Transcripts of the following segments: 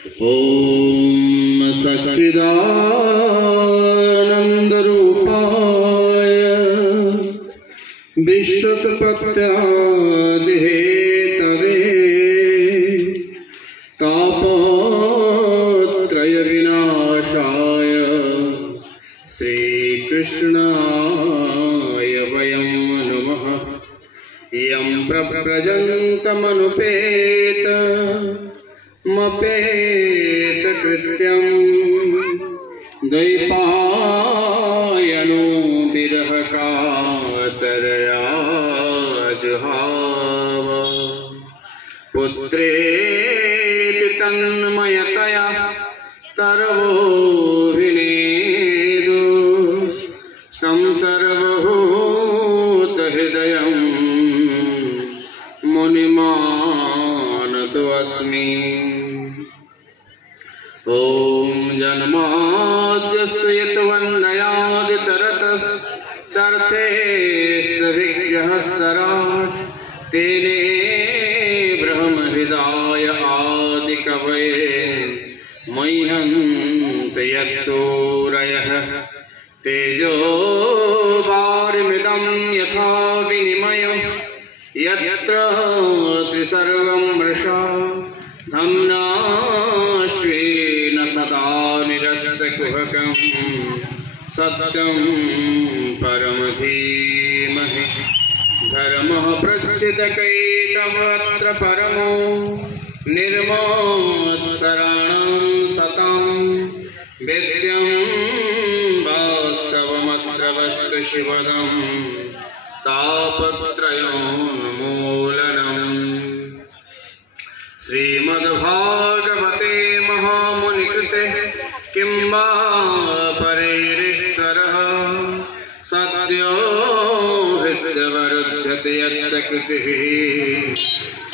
ॐ सच्चिदानन्दरूपाय विश्वोत्पत्त्यादिहेतवे तापत्रयविनाशाय श्रीकृष्णाय वयं नमः। यं प्रव्रजन्तमनुपेतमपेतकृत्यं द्वैपायनो विरहकातरया जुहाव। पुत्रेति तन्मयतया तरवोऽभिनेदुस्तं सर्वभूतहृदयं मुनिमानतो अस्मि। ॐ जन्माद्यस्य यतोऽन्वयादितरतश्चार्थेष्वभिज्ञः तेने ब्रह्महृदाय आदिकवये मह्यन्ति यत्सूरयः तेजो वारिमृदं यथा विनिमयो यत्र त्रिसर्गं मृषा धम्ना श्वेन सदा निरस्तकुहकं सत्यं परं धीमहि। धर्मः प्रच्युतकैतवत्र परमो निर्मत्सराणं सतं वेद्यं वास्तवमत्र वस्तु शिवदं तापत्रयोन्मूलनम्। श्रीमद्भागवते महामुनिकृते किं वा परैरीश्वरः सद्यो हृद्यवरुध्यते यत्कृतिः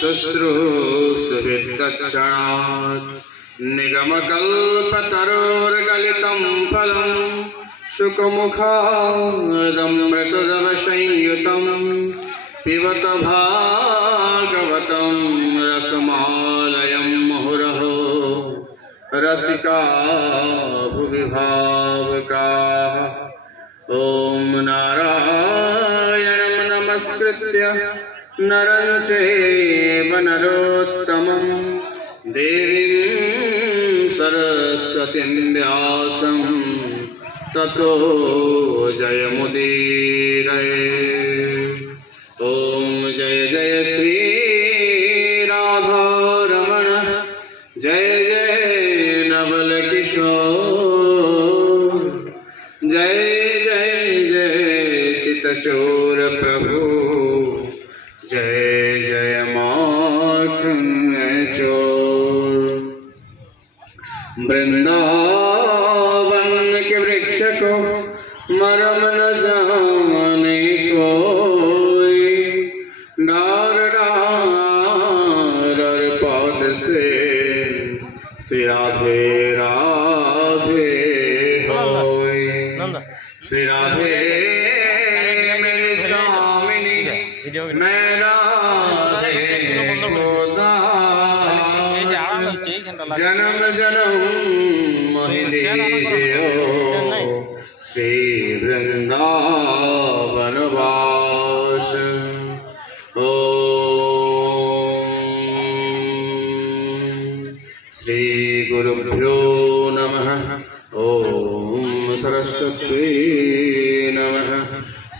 शुश्रूषुभिस्तत्क्षणात्। निगमकल्पतरोर्गलितं फलं शुकमुखादमृतदवसंयुतं पिबत भागवतं रसमालयं मुहुरहो रसिका भुवि भावुकाः। ॐ नारायणं नमस्कृत्य नरं चैव नरोत्तमं देवीं सरस्वतीं व्यासं ततो जयमुदीरये। ॐ जय जय श्री राधारमण जय जय नवल किशोर जय जय जय चितचोर प्रभु जय जय माखन चोर। वृंदावन के वृक्ष को मरम न जाने कोई डार डार पात से श्री राधे राधे होय। श्री राधे मेरी स्वामिनी मैं राधे जन्म जन्म मोहि दीजियो श्री वृंदावन वास। श्री गुरुभ्यो नमः। ओम सरस्वती नमः।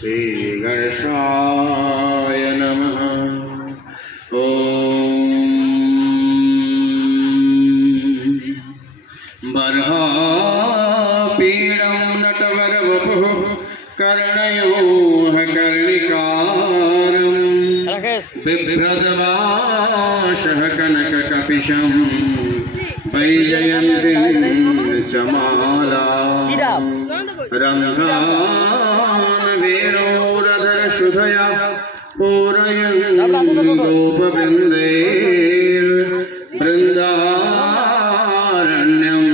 श्री गणेशाय नमः। बर्हापीडं नटवरवपुः कर्णयोः कर्णिकारं बिभ्रदवाशः कनककपिशं वैजयन्तीं च मालां रम्भां वेणोरधरशुधया पूरयन् गोपवृन्दैर्वृन्दारण्यं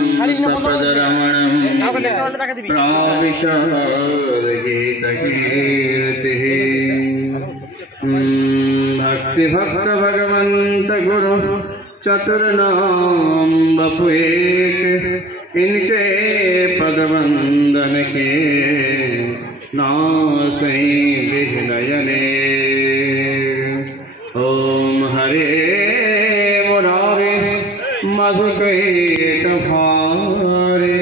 सपदरमणं प्राविशद गीतकीर्तिः। भक्ति भक्त भगवंत गुरु चतुर नाम बपु एक, इनके पद वंदन के नासै विघ्न नयने। ओम हरे मुरारे मधुकैट भारे,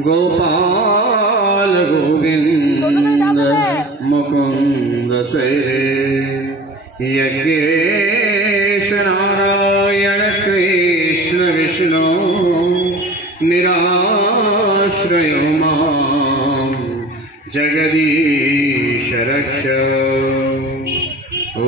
गोपाल गोविंद मुकुंद सैरे। यज्ञेश नारायण कृष्ण विष्णु, निराश्रयो मां जगदीश रक्ष।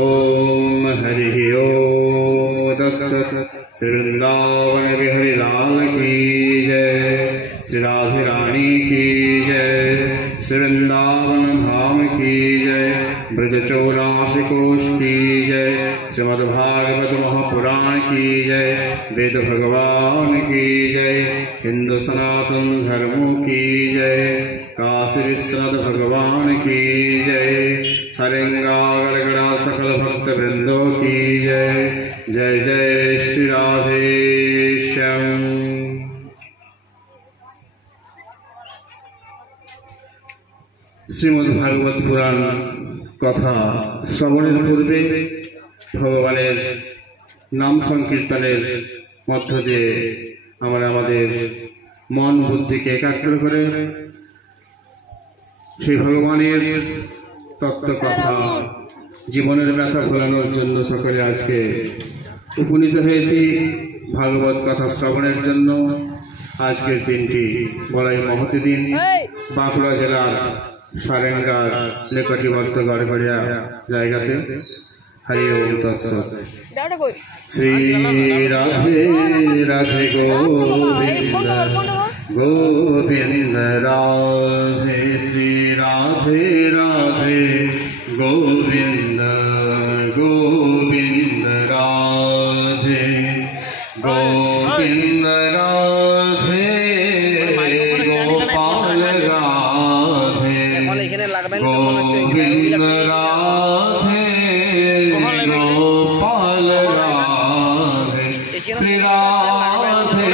ओम हरि ओम तत्सत्। श्री वृंदावन बिहारी लाल की जय, श्री राधे रानी की जय, श्री वृंदावन धाम की जय, ब्रज 84 कोश की जय, श्रीमद्भागवत महापुराण की जय, वेद भगवान की जय, हिंदू सनातन धर्मों की जय, काशी विश्वनाथ भगवान की जय, सारंगा गड़गड़ा सकल भक्त वृंदों की जय। जय जय श्री राधे श्याम। श्रीमद्भागवत पुराण कथा श्रवणের পূর্বে ভগবানের নাম সংকীর্তনের মধ্য দিয়ে আমরা আমাদের মন বুদ্ধিকে একাগ্র করে সেই ভগবানের তত্ত্ব কথা জীবনের ব্যথা ভোলানোর জন্য সকলে আজকে উপনীত হয়েছি ভাগবত কথা শ্রবণের জন্য। আজকের দিনটি বড়ই মহতি দিন। বাঁকুড়া জেলার সারেঙ্গার নিকটবর্তী গড়গড়িয়া জায়গাতে। হরি ওম তৎসৎ। শ্রী রাধে রাধে গোবিন্দ গোবিন্দ রাধে, শ্রী রাধে রাধে গোবিন্দ গোবিন্দ রাধে গোবিন্দ রাধে গোপাল রাধে গোবিন্দ রাধে গোপাল রাধে, শ্রী রাধে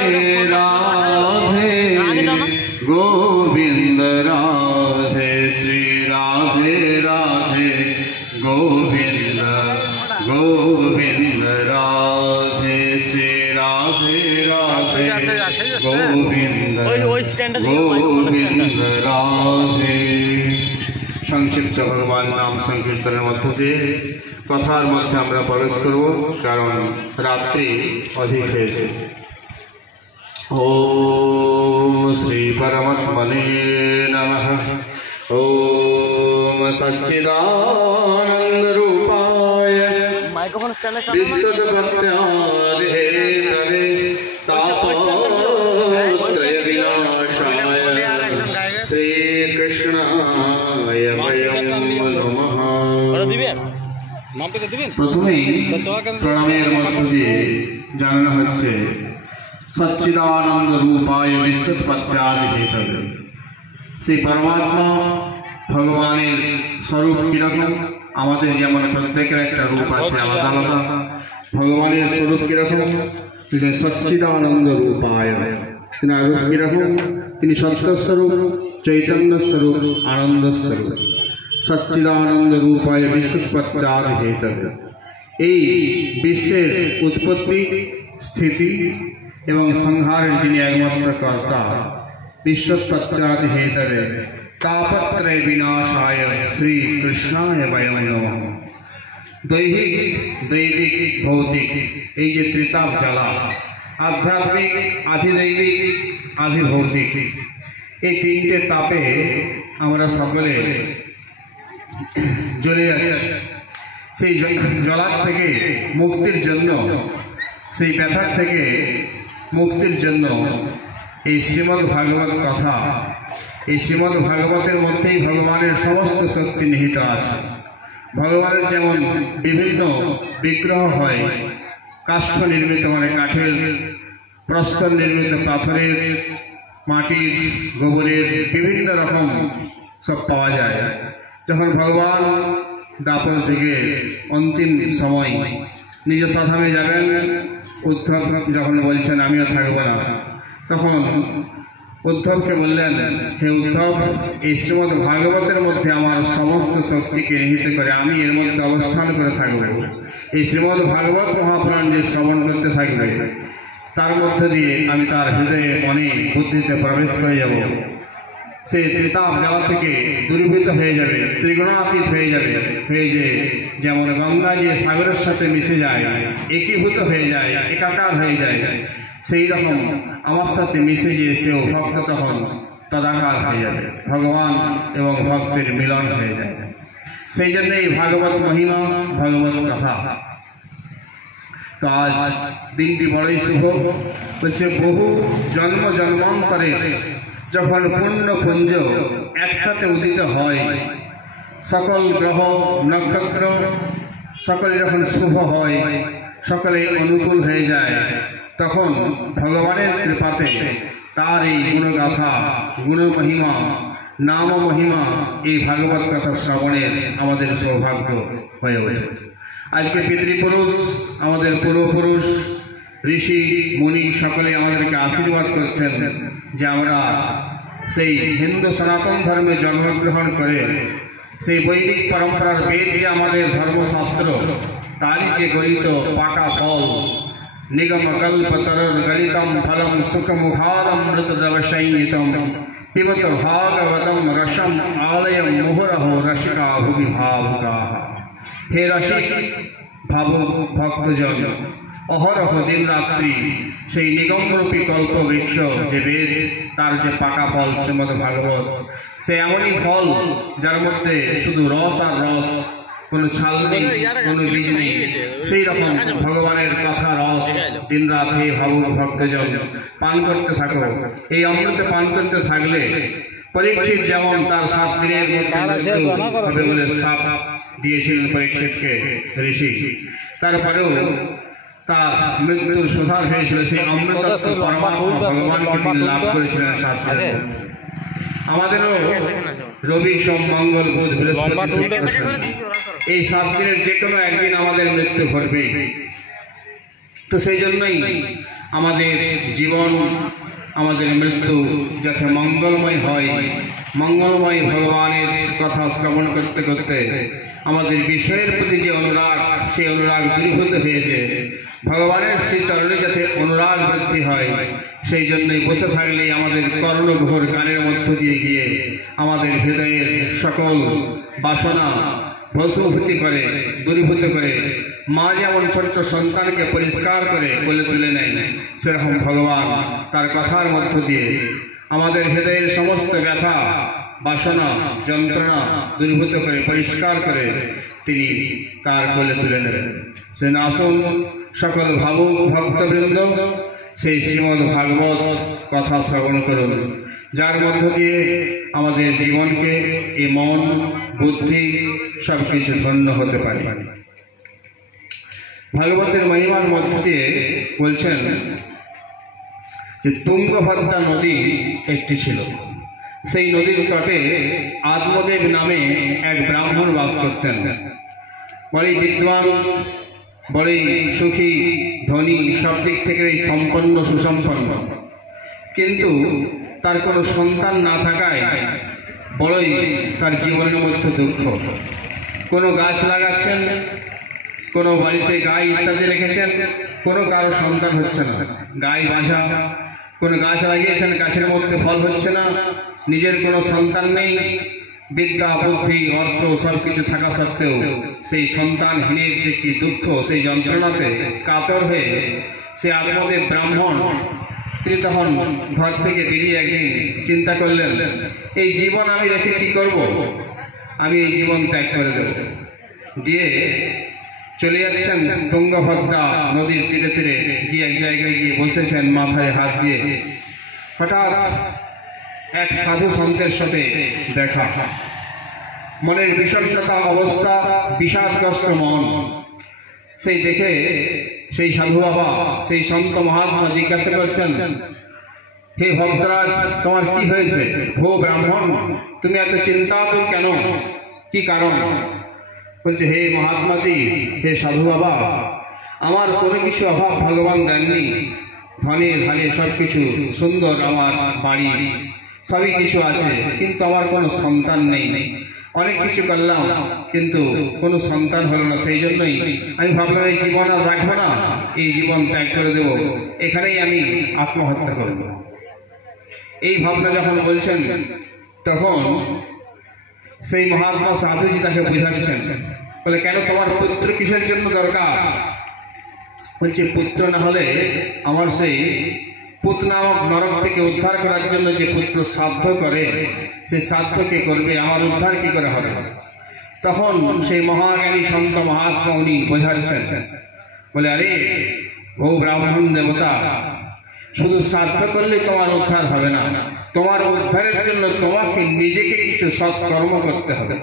রাধে গোবিন্দ রাধে, শ্রী রাধে রাধে গোবিন্দ গোবিন্দ রাধে, শ্রী রাধে রাধে গোবিন্দ গোবিন্দ রাধে। সংক্ষিপ্ত ভগবান নাম সংকীর্তনের মধ্য দিয়ে কথার মধ্যে আমরা প্রবেশ করব, কারণ রাত্রি অধিক হয়েছে। ওম শ্রী পরমাত্মনে নমঃ। ওম সচ্চিদানন্দ রূপায় বিশ্বভক্ত্যাদিহেতরে তাপত্রয় বিনাশায় শ্রীকৃষ্ণায় বয়ং নমঃ। প্রথমেই প্রণামের মধ্য দিয়ে জানানো হচ্ছে সচ্চিদানন্দ রূপায় বিশ্বোৎপত্ত্যাদিহেতরে। সেই পরমাত্মা ভগবানের স্বরূপ কিরকম? আমাদের যেমন প্রত্যেকের একটা রূপ আছে আলাদা আলাদা, ভগবানের স্বরূপ কিরকম? তিনি সচ্চিদানন্দ রূপায়। তিনি রূপ কিরকম? তিনি সত্যস্বরূপ, চৈতন্য স্বরূপ, আনন্দ স্বরূপ। সচ্চিদানন্দ রূপায় বিশ্বোৎপত্ত্যাদিহেতরে। এই বিশ্বের উৎপত্তি, স্থিতি এবং সংহারের যিনি একমাত্র কর্তা, বিশ্বোৎপত্ত্যাদিহেতরে তাপত্রয় বিনাশায় শ্রীকৃষ্ণায় বয়ং নমঃ। দৈহিক, দৈবিক, ভৌতিক, এই যে ত্রিতাপ জ্বালা, আধ্যাত্মিক, আধিদৈবিক, আধিভৌতিক, এই তিনটে তাপে আমরা সকলে জ্বলে যাচ্ছি। সেই জ্বলার থেকে মুক্তির জন্য, সেই ব্যথার থেকে মুক্তির জন্য এই শ্রীমদ্ ভাগবত কথা, এই শ্রীমদ্ ভাগবতের মধ্যেই ভগবানের সমস্ত শক্তি নিহিত আছে। ভগবানের যেমন বিভিন্ন বিগ্রহ হয়, কাষ্ঠ নির্মিত মানে কাঠের, প্রস্তর নির্মিত পাথরের, মাটির, গোবরের, বিভিন্ন রকম সব পাওয়া যায়। যখন ভগবান দ্বাপর যুগে অন্তিম সময় নিজ সাধামে যাবেন, উদ্ধব যখন বলছেন আমিও থাকবো না, তখন উদ্ধবকে বললেন, হে উদ্ধব, এই শ্রীমদ্ ভাগবতের মধ্যে আমার সমস্ত শক্তিকে নিহিত করে আমি এর মধ্যে অবস্থান করে থাকব। এই শ্রীমদ্ ভাগবত মহাপুরাণ যে শ্রবণ করতে থাকবে, তার মধ্য দিয়ে আমি তার হৃদয়ে অনেক বুদ্ধিতে প্রবেশ করে যাব। সে ত্রিতাপ দেওয়া থেকে দূরীভূত হয়ে যাবে, ত্রিগুণাতীত হয়ে যাবে, হয়ে যে যেমন গঙ্গা যে সাগরের সাথে মিশে যায়, একীভূত হয়ে যায়, একাকার হয়ে যায়, সেই রকম আমার সাথে মিশে গিয়ে সেও ভক্ত তখন তদাকার হয়ে যাবে, ভগবান এবং ভক্তের মিলন হয়ে যায়। সেই জন্য এই ভাগবত মহিমা, ভাগবত কথা। তো আজ দিনটি বড়ই শুভ। বলছে বহু জন্ম জন্মান্তরে যখন পূর্ণপুঞ্জ একসাথে উদিত হয়, সকল গ্রহ নক্ষত্র সকলে যখন শুভ হয়, সকলে অনুকূল হয়ে যায়, তখন ভগবানের কৃপাতে তার এই গুণগাথা, গুণমহিমা, নাম মহিমা, এই ভাগবত কথা শ্রবণের আমাদের সৌভাগ্য হয়ে ওঠে। আজকে পিতৃপুরুষ, আমাদের পূর্বপুরুষ, ঋষি মুনি সকলে আমাদেরকে আশীর্বাদ করছেন যে আমরা সেই হিন্দু সনাতন ধর্মে জন্মগ্রহণ করে সেই বৈদিক পরম্পরার বেদ যে আমাদের ধর্মশাস্ত্র, তারই যে গলিত পাকা ফল, নিগম কল্পতরুর গলিতম ফলম সুখমুখাদমৃতদবশয়িতম পিবত ভাগবতম রসম আলয়ম মুহুরহ রসিকা ভুবি ভাবুকাঃ। হে রসিক ভাবুক ভক্তজন, অহরহ দিন রাত্রি সেই নিগমরূপী কল্পবৃক্ষ যে বেদ, তার যে পাকা ফল শ্রীমদ্ ভাগবত, সে এমনই ফল যার মধ্যে শুধু রস আর রস, কোনো ছাল নেই, কোনো বীজ নেই। সেই রকম ভগবানের কথা রস দিন রাত হে ভাবুক ভক্তজন পান করতে থাকো। এই অমৃত পান করতে থাকলে পরীক্ষিত যেমন তার 7 দিনের মধ্যে হবে বলে সাপ দিয়েছিলেন পরীক্ষিতকে ঋষি, তারপরেও তার মৃত্যুর সুধার হয়েছিল। সেই অমৃত পরমাত্মা ভগবানকে তিনি লাভ করেছিলেন 7 দিনের মধ্যে। আমাদেরও রবি, সোম, মঙ্গল, বুধ, বৃহস্পতি, এই 7 দিনের যে কোনো একদিন আমাদের মৃত্যু ঘটবে। তো সেই জন্যই আমাদের জীবন, আমাদের মৃত্যু যাতে মঙ্গলময় হয়, মঙ্গলময় ভগবানের কথা শ্রবণ করতে করতে আমাদের বিষয়ের প্রতি যে অনুরাগ, সেই অনুরাগ দূরীভূত হয়েছে, ভগবানের সেই চরণে যাতে অনুরাগ বৃদ্ধি হয়, সেই জন্যই বসে থাকলেই আমাদের কর্ণঘোর গানের মধ্য দিয়ে গিয়ে আমাদের হৃদয়ের সকল বাসনা ভস্মীভূতি করে, দূরীভূত করে। মা যেমন ছোট্ট সন্তানকে পরিষ্কার করে কোলে তুলে নেয়, সেরকম ভগবান তার কথার মধ্য দিয়ে আমাদের হৃদয়ের সমস্ত ব্যথা, বাসনা, যন্ত্রণা দূরীভূত করে, পরিষ্কার করে তিনি তার কোলে তুলে নেবেন। সে আসুন সকল ভাবুক ভক্তবৃন্দ সেই শ্রীমদ্ ভাগবত কথা শ্রবণ করুন, যার মধ্য দিয়ে আমাদের জীবনকে এই মন, বুদ্ধি সব কিছু ধন্য হতে পারে। ভাগবতের মহিমার মধ্য দিয়ে বলছেন যে তুঙ্গভদ্রা নদী একটি ছিল। সেই নদীর তটে আত্মদেব নামে এক ব্রাহ্মণ বাস করতেন। বড়ই বিদ্বান, বড়ই সুখী, ধনী, সব দিক থেকে সম্পন্ন, সুসম্পন্ন। কিন্তু তার কোনো সন্তান না থাকায় বড়ই তার জীবনের মধ্যে দুঃখ। কোনো গাছ লাগাচ্ছেন, কোনো বাড়িতে গাই ইত্যাদি রেখেছেন, কোনো কারো সন্তান হচ্ছে না, গাই বাঁধা। কোনো গাছ লাগিয়েছেন, গাছের মধ্যে ফল হচ্ছে না, নিজের কোনো সন্তান নেই। বিদ্যা, বুদ্ধি, অর্থ সব কিছু থাকা সত্ত্বেও সেই সন্তানহীনের যে কি দুঃখ, সেই যন্ত্রণাতে কাতর হয়ে সে আত্মদেব ব্রাহ্মণ তিনি তখন ঘর থেকে বেরিয়ে একদিন চিন্তা করলেন, এই জীবন আমি রেখে কি করব, আমি এই জীবন ত্যাগ করে দেব। দিয়ে চলে যাচ্ছেন তুঙ্গভদ্রা নদীর তীরে তীরে গিয়ে এক জায়গায় গিয়ে বসেছেন, মাথায় হাত দিয়ে। হঠাৎ এক সাধু সন্তের সাথে দেখা। মনের বিষণ্ণতা অবস্থা, বিষাদগ্রস্ত মন। সেই দেখে সেই সাধু বাবা, সেই সন্ত মহাত্মা জিজ্ঞাসা করছেন, হে ভক্তরাজ, তোমার কি হয়েছে? হো ব্রাহ্মণ, তুমি এত চিন্তাতুর কেন, কি কারণ? বলছে, হে মহাত্মাজি, হে সাধু বাবা, আমার কোনো কিছু অভাব ভগবান দেননি, ধনে ধানে সব কিছু সুন্দর, আমার বাড়ি সবই কিছু আছে, কিন্তু আমার কোনো সন্তান নেই। অনেক কিছু করলাম কিন্তু কোনো সন্তান হলো না, সেই জন্যই আমি ভাবলাম এই জীবন আর রাখবো না, এই জীবন ত্যাগ করে দেবো, এখানেই আমি আত্মহত্যা করব। এই ভাবনা যখন বলছেন তখন সেই মহাত্মা সাধুজি তাকে বুঝাচ্ছেন, বলে কেন তোমার পুত্র কিসের জন্য দরকার? বলছে পুত্র না হলে আমার সেই পুত নামক নরক থেকে উদ্ধার করার জন্য যে পুত্র শ্রাদ্ধ করে, সেই শ্রাদ্ধ কে করবে, আমার উদ্ধার কি করে হবে? তখন সেই মহাজ্ঞানী সন্ত মহাত্মা উনি বোঝাচ্ছেন, বলে আরে ও ব্রাহ্মণ দেবতা, শুধু শ্রাদ্ধ করলে তোমার উদ্ধার হবে না, তোমার উদ্ধারের জন্য তোমাকে নিজেকে কিছু সৎকর্ম করতে হবে,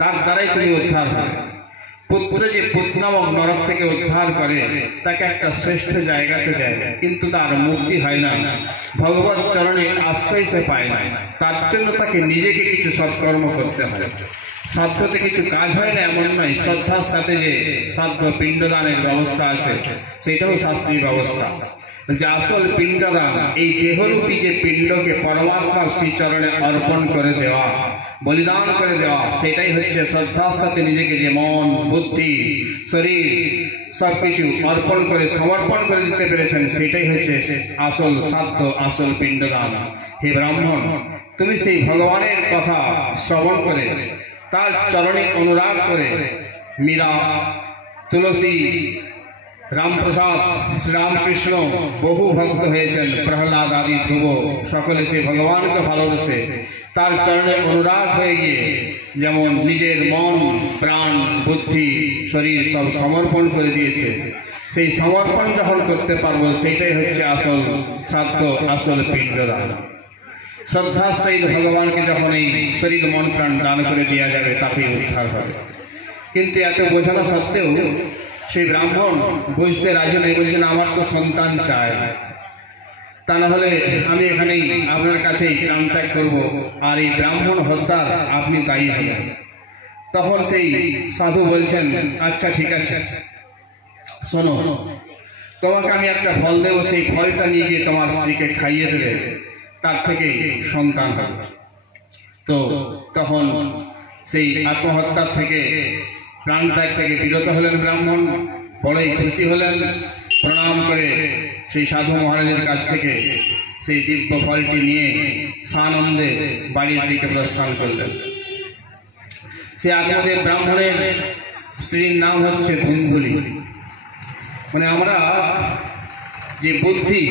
তার দ্বারাই তুমি উদ্ধার হবে। পুত্র যে পুত নামক নরক থেকে উদ্ধার করে তাকে একটা শ্রেষ্ঠ জায়গাতে দেয়, কিন্তু তার মুক্তি হয় না, ভগবত চরণে আশ্রয় সে পায় না, তার জন্য তাকে নিজেকে কিছু সৎকর্ম করতে হয়। শ্রাদ্ধতে কিছু কাজ হয় না এমন নয়, শ্রদ্ধার সাথে যে শ্রাদ্ধ পিণ্ডদানের ব্যবস্থা আছে সেটাও শাস্ত্রীয় ব্যবস্থা। যে আসল পিণ্ডদান, এই দেহরূপী যে পিণ্ডকে পরমাত্মার শ্রীচরণে অর্পণ করে দেওয়া, বলিদান করে দেওয়া, সেটাই হচ্ছে শ্রদ্ধার সাথে নিজেকে যে মন বুদ্ধি শরীর সব কিছু অর্পণ করে সমর্পণ করে দিতে পেরেছেন, সেটাই হচ্ছে আসল শ্রাদ্ধ, আসল পিণ্ডদান। হে ব্রাহ্মণ, তুমি সেই ভগবানের কথা শ্রবণ করে তার চরণে অনুরাগ করে মীরা, তুলসী, রামপ্রসাদ, শ্রীরামকৃষ্ণ বহু ভক্ত হয়েছেন, প্রহ্লাদ আদি ধ্রুব সকলে সে ভগবানকে ভালোবেসে তার চরণে অনুরাগ হয়ে গিয়ে যেমন নিজের মন প্রাণ বুদ্ধি শরীর সব সমর্পণ করে দিয়েছে, সেই সমর্পণ যখন করতে পারবো সেইটাই হচ্ছে আসল শ্রাদ্ধ, আসল পিণ্ডদান। শ্রদ্ধার সহিত ভগবানকে যখন এই শরীর মন প্রাণ দান করে দেওয়া যাবে তাতেই উদ্ধার হবে। কিন্তু এত বোঝানো সত্ত্বেও সেই ব্রাহ্মণ বুঝতে রাজি নেই, বলছেন আমার তো সন্তান চাই, তা না হলে আমি এখানেই আপনার কাছেই প্রাণ ত্যাগ করবো, আর এই ব্রাহ্মণ হত্যার আপনি দায়ী হবেন। তখন সেই সাধু বলছেন আচ্ছা ঠিক আছে, শোনো, তোমাকে আমি একটা ফল দেবো, সেই ফলটা নিয়ে গিয়ে তোমার স্ত্রীকে খাইয়ে দেবে, তার থেকে সন্তান হবে। তো তখন সেই আত্মহত্যার থেকে প্রাণ ত্যাগ থেকে বিরত হলেন ব্রাহ্মণ, বড়ই খুশি হলেন, প্রণাম করে সেই সাধু মহারাজের কাছ থেকে সেই দিব্য ফলটি নিয়ে সানন্দে বাড়ির দিকে প্রস্থান করলেন। সে আত্মদেব ব্রাহ্মণের স্ত্রীর নাম হচ্ছে ধুন্ধুলি। মানে আমরা যে বুদ্ধি,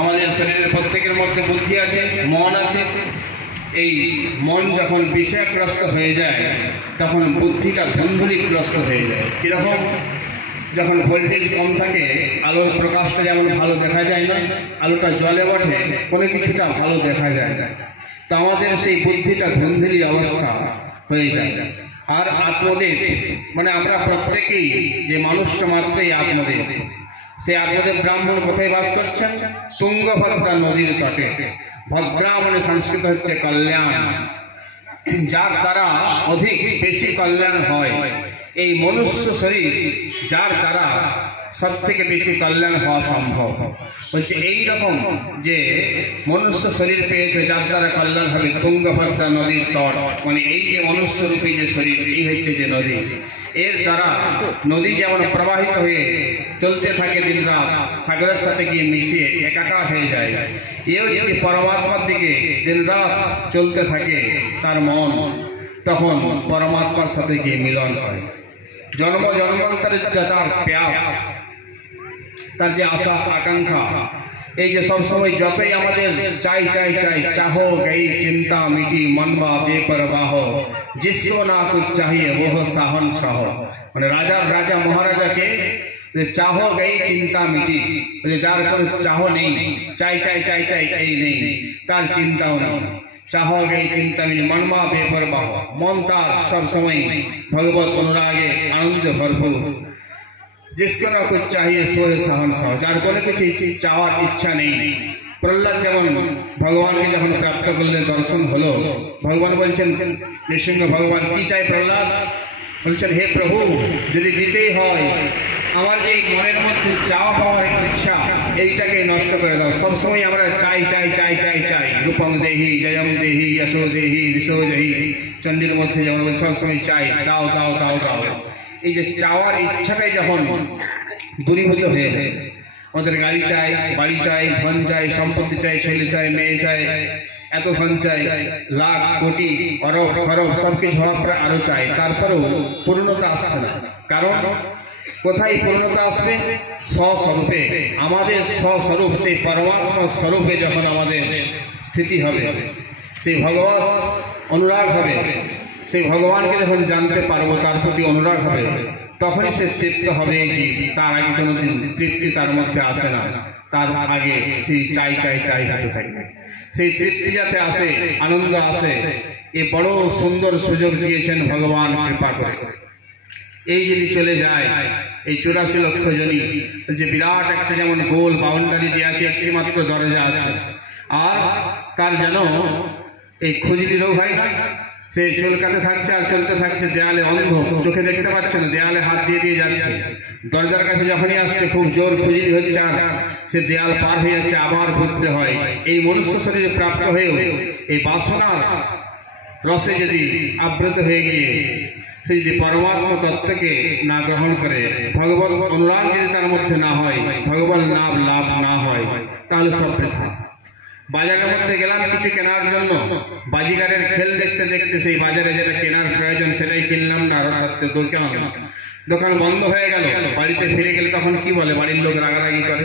আমাদের শরীরের প্রত্যেকের মধ্যে বুদ্ধি আছে, মন আছে, এই মন যখন বিষয়গ্রস্ত হয়ে যায় তখন বুদ্ধিটা ধুন্ধুলিগ্রস্ত হয়ে যায়। কীরকম? যখন ভোল্টেজ কম থাকে আলোর প্রকাশটা যেমন ভালো দেখা যায় না, আলোটা জলে ওঠে কোনো কিছুটা ভালো দেখা যায় না, তো আমাদের সেই বুদ্ধিটা ধুন্ধুলি অবস্থা হয়ে যায়। আর আত্মদেব মানে আমরা প্রত্যেকেই যে মানুষটা মাত্রই আত্মদেব। সে আত্মদেব ব্রাহ্মণ কোথায় বাস করছেন? তুঙ্গভদ্রা নদীর তটে। ভদ্রা মানে সংস্কৃত হচ্ছে কল্যাণ, যার দ্বারা অধিক বেশি কল্যাণ হয়। এই মনুষ্য শরীর যার দ্বারা সব থেকে বেশি কল্যাণ হওয়া সম্ভব। বলছে এইরকম যে মনুষ্য শরীর পেয়েছে যার দ্বারা কল্যাণ হবে, তুঙ্গভদ্রা নদীর তট, মানে এই যে মনুষ্যরূপী যে শরীর, এই হচ্ছে যে নদী। এর দ্বারা নদী যেমন প্রবাহিত হয়ে চলতে থাকে দিন রাত, সাগরের সাথে গিয়ে মিশিয়ে একাকার হয়ে যায়, এও যদি পরমাত্মার দিকে দিন রাত চলতে থাকে তার মন, তখন পরমাত্মার সাথে গিয়ে মিলন হয়। জন্ম জন্মান্তরের তার প্যাস, তার যে আশা আকাঙ্ক্ষা, এই যে সবসময় যতই আমাদের চাই চাই চাই, চাহো গই চিন্তা মিটি মনবা বেপরবাহ, जिसको ना कुछ चाहिए वो साहन शाह। মানে রাজার রাজা মহারাজাকে চাহো গই চিন্তা মিটি, যার কোনো চাহ নেই, চাই চাই চাই চাই এই নেই, তার চিন্তাও নেই। চাহো গই চিন্তা মিটি মনবা বেপরবাহ, মন তার সবসময় ভগবত অনুরাগে আনন্দে ভরপুর। जिसको ना कुछ चाहिए सो सहन शाह, যার কোনো কিছু চাওয়ার ইচ্ছা নেই। প্রহ্লাদ যেমন ভগবানকে যখন প্রাপ্ত করলেন, দর্শন হলো, ভগবান বলছেন নৃসিংহ ভগবান কি চাই? প্রহ্লাদ বলছেন হে প্রভু, যদি দিতেই হয় আমার যে মনের মধ্যে চাওয়া পাওয়ার ইচ্ছা এইটাকে নষ্ট করে দাও। সবসময় আমরা চাই চাই চাই চাই চাই, রূপম দেহি, জয়ম দেহি, যশো দেহি, ঋষো দেহি, চণ্ডীর মধ্যে যেমন বলে সবসময় চাই, দাও দাও দাও দাও। এই যে চাওয়ার ইচ্ছাটাই যখন দূরীভূত হয়ে যায়, আমাদের গাড়ি চাই, বাড়ি চাই, ধন চাই, সম্পত্তি চাই, ছেলে চাই, মেয়ে চাই, এত ধন চাই, লাখ কোটি অরব খরব সবকিছু হওয়ার পরে আরো চাই, তারপরেও পূর্ণতা আসছে না। কারণ কোথায় পূর্ণতা আসবে? স্বস্বরূপে। আমাদের স্বস্বরূপ সেই পরমাত্মা স্বরূপে যখন আমাদের স্থিতি হবে, সেই ভগবত অনুরাগ হবে, সেই ভগবানকে যখন জানতে পারবো, তার প্রতি অনুরাগ হবে, তখনই সে তৃপ্ত হবে। তার আগে কোনোদিন তৃপ্তি তার মধ্যে আসে না। তার আগে সেই চাই চাই চাই হতে থাকবে। সেই তৃপ্তি যাতে আসে, আনন্দ আসে, এ বড় সুন্দর সুযোগ দিয়েছেন ভগবান কৃপা করে। এই যদি চলে যায়, এই 84 লক্ষ জনই যে বিরাট একটা যেমন গোল বাউন্ডারি দিয়ে আছে, একটি মাত্র দরজা আছে, আর তার যেন এই খুজলি রোগ হয় না, সে চলকাতে থাকছে আর চলতে থাকছে, দেয়ালে অন্ধ, চোখে দেখতে পাচ্ছে না, দেয়ালে হাত দিয়ে দিয়ে যাচ্ছে। দরজার কাছে যখনই আসছে খুব জোর খুজলি হচ্ছে, আর সে দেয়াল পার হয়ে যাচ্ছে, আবার ঘুরতে হয়। এই মনুষ্য শরীরে প্রাপ্ত হয়েও এই বাসনার রসে যদি আবৃত হয়ে গিয়ে সে যদি পরমাত্মা তত্ত্বকে না গ্রহণ করে, ভগবত অনুরাগ যদি তার মধ্যে না হয়, ভগবান নাম লাভ না হয়, তাহলে সব বৃথা। বাজারের মধ্যে গেলাম কিছু কেনার জন্য, বাজিগারের খেল দেখতে দেখতে সেই বাজারে যেটা কেনার প্রয়োজন সেটাই কিনলাম না, দোকান বন্ধ হয়ে গেল। বাড়িতে ফিরে গেলে তখন কি বলে? বাড়ির লোক রাগারাগি করে।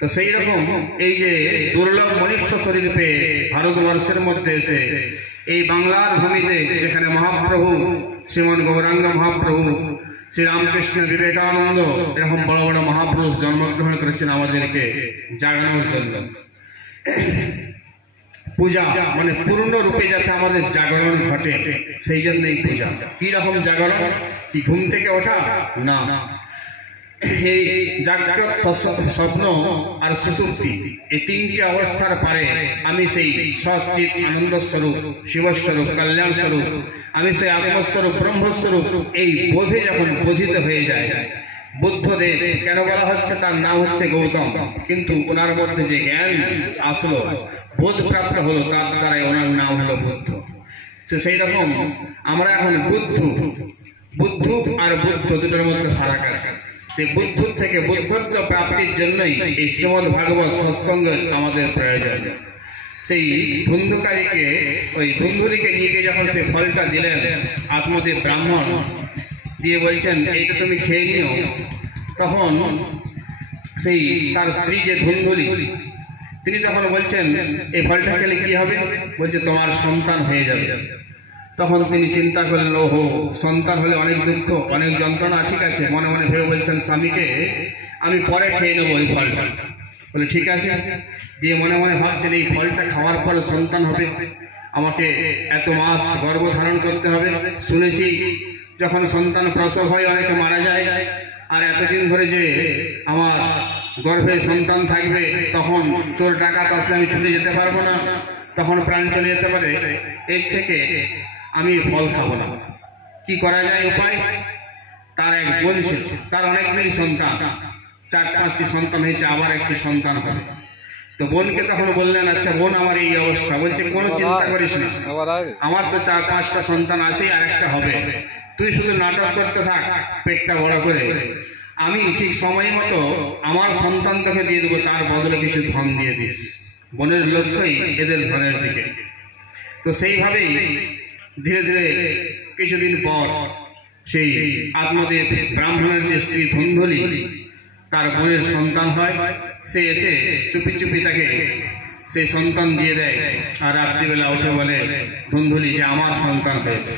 তো সেই রকম এই যে দুর্লভ মনুষ্য শরীর পেয়ে ভারতবর্ষের মধ্যে এসে এই বাংলার ভূমিতে, যেখানে মহাপ্রভু শ্রীমন গৌরাঙ্গ মহাপ্রভু, শ্রী রামকৃষ্ণ, বিবেকানন্দ এরকম বড় বড় মহাপুরুষ জন্মগ্রহণ করেছেন আমাদেরকে জাগানোর জন্য। পূজা মানে পূর্ণ রূপে যাতে আমাদের জাগরণ ঘটে, সেই জন্যই পূজা। কি রকম জাগরণ? কি ঘুম থেকে ওঠা? না, এই জাগ্রত, স্বপ্ন আর সুষুপ্তি, এই তিনটি অবস্থার পারে আমি সেই সচ্চিৎ আনন্দ স্বরূপ, শিবস্বরূপ, কল্যাণ স্বরূপ, আমি সেই আত্মস্বরূপ, ব্রহ্মস্বরূপ, এই বোধে যখন বোধিত হয়ে যায়। বুদ্ধদেব কেন বলা হচ্ছে? তার নাম হচ্ছে গৌতম, কিন্তু ওনার মধ্যে যে জ্ঞান আসলো, বোধ প্রাপ্ত হলো, তার দ্বারাই ওনার নাম হলো বুদ্ধ। সেই রকম আমরা এখন বুদ্ধ আর বুদ্ধ দুটোর মধ্যে ফারাক আছে। সেই বুদ্ধ থেকে বুদ্ধত্ব প্রাপ্তির জন্যই এই শ্রীমদ ভাগবত সৎসঙ্গ আমাদের প্রয়োজন। সেই ধুন্ধুকারীকে, ওই ধুন্ধুরিকে নিয়ে গিয়ে যখন সে ফলটা দিলেন আত্মদেব ব্রাহ্মণ, দিয়ে বলছেন এইটা তুমি খেয়ে নিও, তখন সেই তার স্ত্রী যে ধুন্ধুরি, তিনি তখন বলছেন এই ফলটা খেলে কি হবে? বলছে তোমার সন্তান হয়ে যাবে। তখন তিনি চিন্তা করলেন, ওহো, সন্তান হলে অনেক দুঃখ, অনেক যন্ত্রণা, ঠিক আছে। মনে মনে ভেবে বলছেন স্বামীকে, আমি পরে খেয়ে নেবো এই ফলটা। বলে ঠিক আছে। দিয়ে মনে মনে ভাবছেন এই ফলটা খাওয়ার পরে সন্তান হবে, আমাকে এত মাস গর্ভধারণ করতে হবে। শুনেছি যখন সন্তান প্রসব হয় অনেকে মারা যায়, আর এতদিন ধরে যে আমার গর্ভে সন্তান থাকবে, তখন চোর ডাকাত আসলে আমি ছুটে যেতে পারবো না, তখন প্রাণ চলে যেতে পারে। এর থেকে আমি ফল খাবো না। কি করা যায় উপায়? তার এক বোন ছিল, তার অনেকগুলি সন্তান, 4-5টি সন্তান হয়েছে, আবার একটি সন্তান হবে। তো বোনকে তখন বললেন, আচ্ছা বোন, আমার এই অবস্থা। বলছে কোনো চিন্তা করিস না, আমার তো 4-5টা সন্তান আছে, আর একটা হবে, তুই শুধু নাটক করতে থাক পেটটা বড় করে, আমি ঠিক সময় মতো আমার সন্তান তোকে দিয়ে দেবো, তার বদলে কিছু ধন দিয়ে দিস। বোনের লক্ষ্যই এদের ধনের দিকে। তো সেইভাবেই ধীরে ধীরে কিছুদিন পর সেই আত্মদেব ব্রাহ্মণের যে স্ত্রী ধুন্ধুলি, তার বোনের সন্তান হয়। সে এসে চুপি চুপি তাকে সেই সন্তান দিয়ে দেয়, আর রাত্রিবেলা উঠে বলে ধুন্ধুলি যে আমার সন্তান হয়েছে।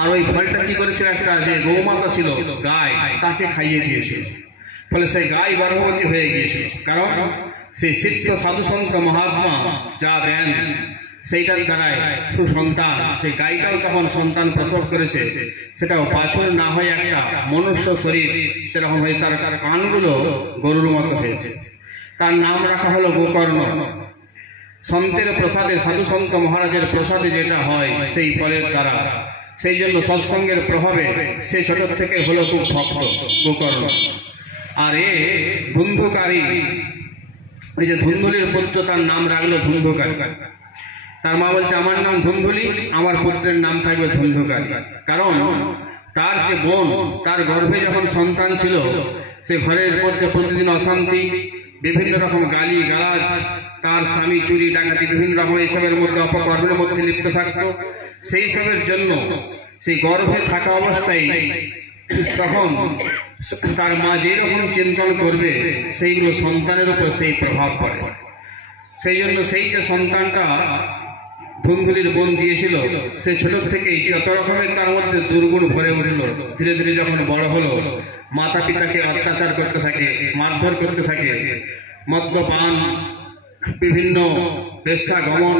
আর ওই ফলটা কি করেছিল, একটা যে গৌমাতা ছিল গায়, তাকে খাইয়ে দিয়েছিল। ফলে সেই গাই গর্ভবতী হয়ে গিয়েছিল। কারণ সেই সিদ্ধ সাধুসন্ত মহাত্মা যা দেন সেইটার দ্বারাই সুসন্তান, সেই গাইটাও তখন সন্তান প্রসব করেছে, সেটাও বাছুর না হয়ে একটা মনুষ্য শরীর সেরকম হয়ে তার কানগুলো গরুর মতো হয়েছে। তার নাম রাখা হলো গোকর্ণ। সন্তের প্রসাদে, সাধু সন্ত মহারাজের প্রসাদে যেটা হয়, সেই ফলের দ্বারা সেই জন্য সৎসঙ্গের প্রভাবে সে ছোট থেকে হলো খুব ভক্ত গোকর্ণ। আর এ ধুন্ধুকারী, ওই যে ধুন্ধুলির পুত্র, তার নাম রাখলো ধুন্ধুকারী। তার মা বলছে আমার নাম ধুন্ধুলি, আমার পুত্রের নাম থাকবে ধুন্ধুকারী। কারণ তার যে বোন, তার গর্ভে যখন সন্তান ছিল, সে ঘরের মধ্যে প্রতিদিন অশান্তি, বিভিন্ন রকম গালি গালাজ, তার স্বামী চুরি ডাকাতি বিভিন্ন রকম এইসবের মধ্যে অপকর্মের মধ্যে লিপ্ত থাকতো। সেই সবের জন্য সেই গর্ভে থাকা অবস্থায় তখন তার মা যেরকম চিন্তন করবে সেইগুলো সন্তানের উপর সেই প্রভাব পড়ে। সেই জন্য সেই যে সন্তানটা ধুন্ধুলির বোন দিয়েছিল, সে ছোট থেকেই যত রকমের তার মধ্যে দুর্গুণ ভরে উঠল। ধীরে ধীরে যখন বড় হলো, মাতা পিতাকে অত্যাচার করতে থাকে, মারধর করতে থাকে, মদ্যপান, বিভিন্ন পেশা গমন,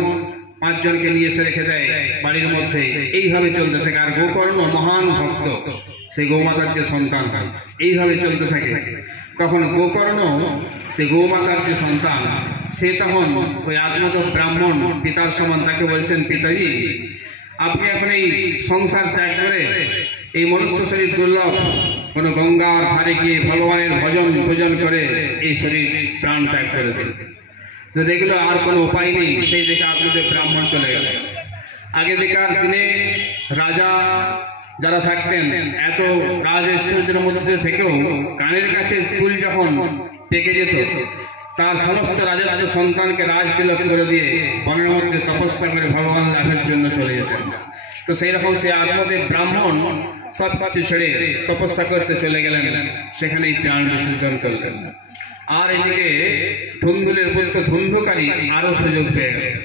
5 জনকে নিয়ে এসে রেখে দেয় বাড়ির মধ্যে, এইভাবে চলতে থাকে। আর গোকর্ণ মহান ভক্ত, সেই গৌমাতার যে সন্তান, এইভাবে চলতে থাকে। তখন গোকর্ণ সেই গৌমাতার যে সন্তান, সে তখন ওই আত্মত ব্রাহ্মণ পিতার সমান, তাকে বলছেন পিতাজি আপনি এখন এই সংসার ত্যাগ করে এই মনুষ্য শরীর দুর্লভ, কোনো গঙ্গার ধারে গিয়ে ভগবানের ভজন করে এই শরীর প্রাণ ত্যাগ করে দেন। তো দেখলো আর কোনো উপায় নেই, সেই দেখে আপনাদের ব্রাহ্মণ চলে গেল। আগে দেখার দিনে রাজা যারা থাকতেন, এত রাজ ঐশ্বর্যের মধ্যে থেকেও কানের কাছে চুল যখন পেকে যেত, তার সমস্ত রাজা সন্তানকে রাজ তিলক করে দিয়ে বনের মধ্যে তপস্যা করে ভগবান লাভের জন্য চলে যেতেন। তো সেই রকম সে আত্মদেব ব্রাহ্মণ সব কিছু ছেড়ে তপস্যা করতে চলে গেলেন, সেখানেই প্রাণ বিসর্জন করলেন। আর এদিকে ধুন্ধুলির পুত্র ধুন্ধুকারী আরো সুযোগ পেয়ে গেলেন।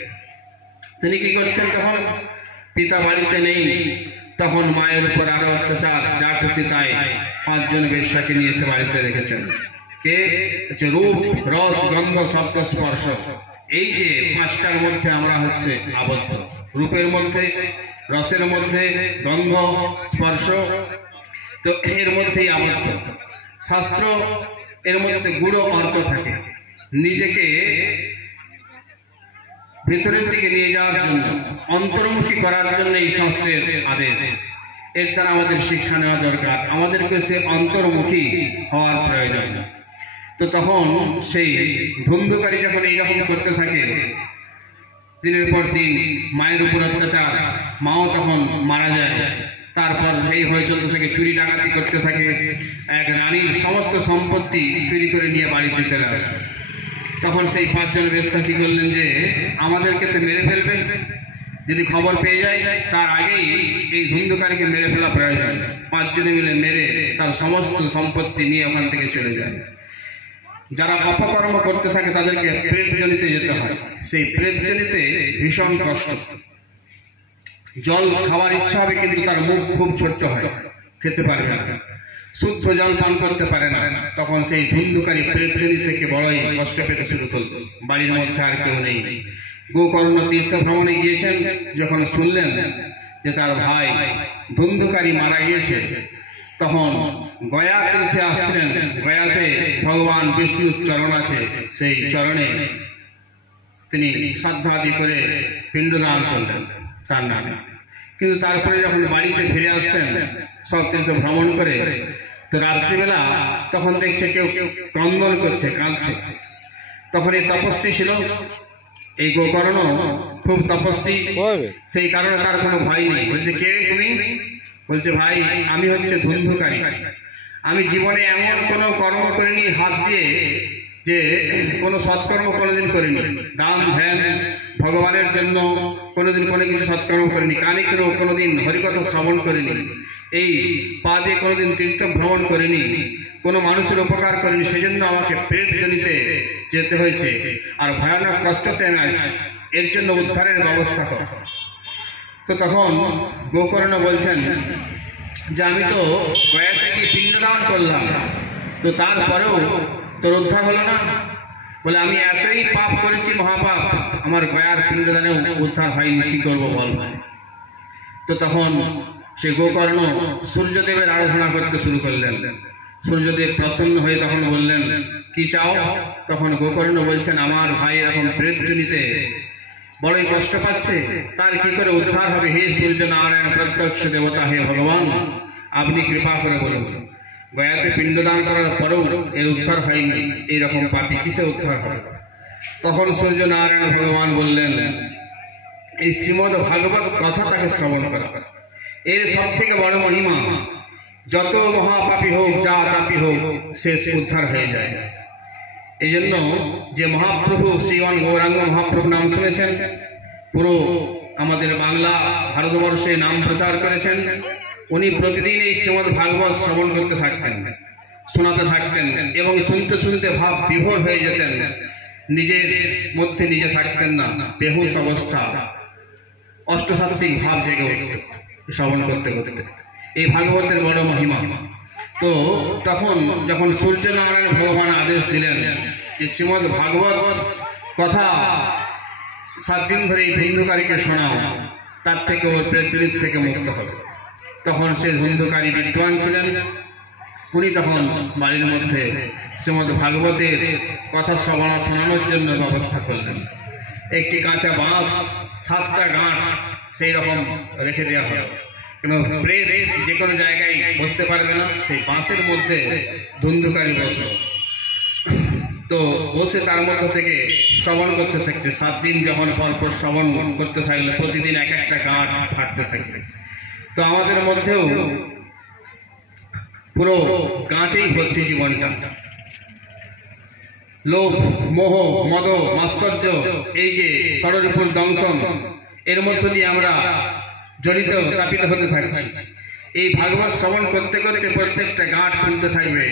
তিনি কি করছেন, তখন পিতা বাড়িতে নেই, তখন মায়ের উপর আরো অত্যাচার, যা খুশি তাই 5 জন বেশ্যাকে নিয়ে এসে বাড়িতে রেখেছেন। কে হচ্ছে রূপ, রস, গন্ধ, শব্দ, স্পর্শ, এই যে 5টার মধ্যে আমরা হচ্ছে আবদ্ধ। রূপের মধ্যে, রসের মধ্যে, গন্ধ, স্পর্শ, তো এর মধ্যেই আবদ্ধ। শাস্ত্র এর মধ্যে গূঢ় অর্থ থাকে। নিজেকে ভিতরের দিকে নিয়ে যাওয়ার জন্য, অন্তর্মুখী করার জন্য এই শাস্ত্রের আদেশ। এর দ্বারা আমাদের শিক্ষা নেওয়া দরকার, আমাদেরকে সে অন্তর্মুখী হওয়ার প্রয়োজন। তো তখন সেই ধুন্ধুকারী যখন এইরকম করতে থাকে, দিনের পর দিন মায়ের উপর অত্যাচার, মাও তখন মারা যায়। তারপর এইভাবে চলতে থাকে, চুরি ডাকাতি করতে থাকে। এক রানীর সমস্ত সম্পত্তি চুরি করে নিয়ে বাড়িতে চলে আসে। তখন সেই 5 জন বেশ্যা কি করলেন, যে আমাদেরকে তো মেরে ফেলবে, যদি খবর পেয়ে যায় তার আগেই এই ধুন্ধুকারীকে মেরে ফেলা প্রয়োজন। 5 জনে মিলে মেরে তার সমস্ত সম্পত্তি নিয়ে ওখান থেকে চলে যায়। যারা অপকর্ম করতে থাকে তাদেরকে প্রেতজনিতে যেতে হয়। সেই প্রেতজনিতে ভীষণ কষ্ট, জল খাওয়ার ইচ্ছা হবে কিন্তু তার মুখ খুব ছোট্ট হয়, খেতে পারবে না, শুদ্ধ জল পান করতে পারে না। তখন সেই ধুন্ধুকারী প্রেতজনি থেকে বড়ই কষ্ট পেতে শুরু করল। বাড়ির মধ্যে আর কেউ নেই। গোকর্ণ তীর্থ ভ্রমণে গিয়েছেন, যখন শুনলেন যে তার ভাই ধুন্ধুকারী মারা গিয়েছে, তখন গয়া তীর্থে আসছিলেন। গয়াতে ভগবান বিষ্ণুর চরণ আছে, সেই চরণে তিনি শ্রদ্ধাদি করে পিণ্ডদান করলেন তার নামে। কিন্তু তারপরে যখন বাড়িতে ফিরে আসছেন সব তীর্থ ভ্রমণ করে, তো রাত্রিবেলা তখন দেখছে কেউ ক্রন্দন করছে, কাঁদছে। তখন এই তপস্বী ছিল, এই গোকর্ণ খুব তপস্বী, সেই কারণে তার কোনো ভয় নেই। বলছে কে তুমি? বলছে ভাই আমি হচ্ছে ধুন্ধুকারী, আমি জীবনে এমন কোনো কর্ম করিনি হাত দিয়ে, যে কোনো সৎকর্ম কোনোদিন করিনি, দান ধ্যান ভগবানের জন্য কোনোদিন কোনো কিছু সৎকর্ম করিনি, কানে কোনোদিন হরিকথা শ্রবণ করিনি, এই পা দিয়ে কোনোদিন তীর্থ ভ্রমণ করিনি, কোনো মানুষের উপকার করিনি। সেজন্য আমাকে প্রেতজনিতে যেতে হয়েছে, আর ভয়ানক কষ্টতে আমি আসি, এর জন্য উদ্ধারের ব্যবস্থা কর। তো তখন গোকর্ণ বলছেন যে আমি তো গয়াতে গিয়ে পিণ্ডদান করলাম, তো তারপরেও তোর উদ্ধার হলো না। বলে আমি এতই পাপ করেছি, মহাপাপ, আমার গয়ার পিণ্ডদানে উদ্ধার হয়নি, কি করবো বল। তো তখন সে গোকর্ণ সূর্যদেবের আরাধনা করতে শুরু করলেন। সূর্যদেব প্রসন্ন হয়ে তখন বললেন কি চাও? তখন গোকর্ণ বলছেন আমার ভাই এরকম প্রেতজনিতে বড়ই কষ্ট পাচ্ছে, তার কি করে উদ্ধার হবে? হে সূর্য নারায়ণ প্রত্যক্ষ দেবতা, হে ভগবান, আপনি কৃপা করে বলুন। গয়াতে পিণ্ডদান করার পরেও এর উদ্ধার হয়নি, এইরকম পাপী কিসে উদ্ধার হবে? তখন সূর্য নারায়ণ ভগবান বললেন, এই শ্রীমদ্ ভাগবত কথা তাকে শ্রবণ করা, এর সব থেকে বড় মহিমা। যত মহাপাপী হোক, যা তাপী হোক, সে উদ্ধার হয়ে যায়। এই জন্য যে মহাপ্রভু শ্রীগণ গৌরাঙ্গ মহাপ্রভু নাম শুনেছেন, পুরো আমাদের বাংলা ভারতবর্ষে নাম প্রচার করেছেন, উনি প্রতিদিন এই শ্রীমদ্ ভাগবত শ্রবণ করতে থাকতেন, শোনাতে থাকতেন, এবং শুনতে শুনতে ভাব বিভোর হয়ে যেতেন, নিজের মধ্যে নিজে থাকতেন না, বেহুশ অবস্থা, অষ্টসাত্ত্বিক ভাব জেগে উঠত শ্রবণ করতে করতে। এই ভাগবতের বড় মহিমা। তো তখন যখন সূর্যনারায়ণ ভগবান আদেশ দিলেন যে শ্রীমদ্ ভাগবত কথা 7 দিন ধরে এই ধুন্ধুকারীকে শোনাও, তার থেকে ওর প্রেতজনিত থেকে মুক্ত হবে, তখন সে ধুন্ধুকারী বিদ্বান ছিলেন, উনি তখন বাড়ির মধ্যে শ্রীমদ্ ভাগবতের কথা শোনানোর জন্য ব্যবস্থা করলেন। একটি কাঁচা বাঁশ, 7টা গাঁট সেই রকম রেখে দেওয়া হয়, কেন প্রেত যে কোনো জায়গায় বসতে পারবে না, সেই বাঁশের মধ্যে ধুন্ধুকারী বসে। তো বসে তার মধ্যে থেকে শ্রবণ করতে থাকতে, 7 দিন যখন পরপর শ্রবণ করতে থাকলে প্রতিদিন এক একটা গাঁট ফাটতে থাকবে। তো আমাদের মধ্যেও পুরো গাঁটেই ভর্তি জীবনটা, লোভ, মোহ, মদ, মাৎসর্য, এই যে ষড়রূপের দংশন, এর মধ্য দিয়ে আমরা জড়িত তাপিত হতে থাকছি। এই ভাগবত শ্রবণ করতে করতে প্রত্যেকটা গাঁট খুলতে থাকবে,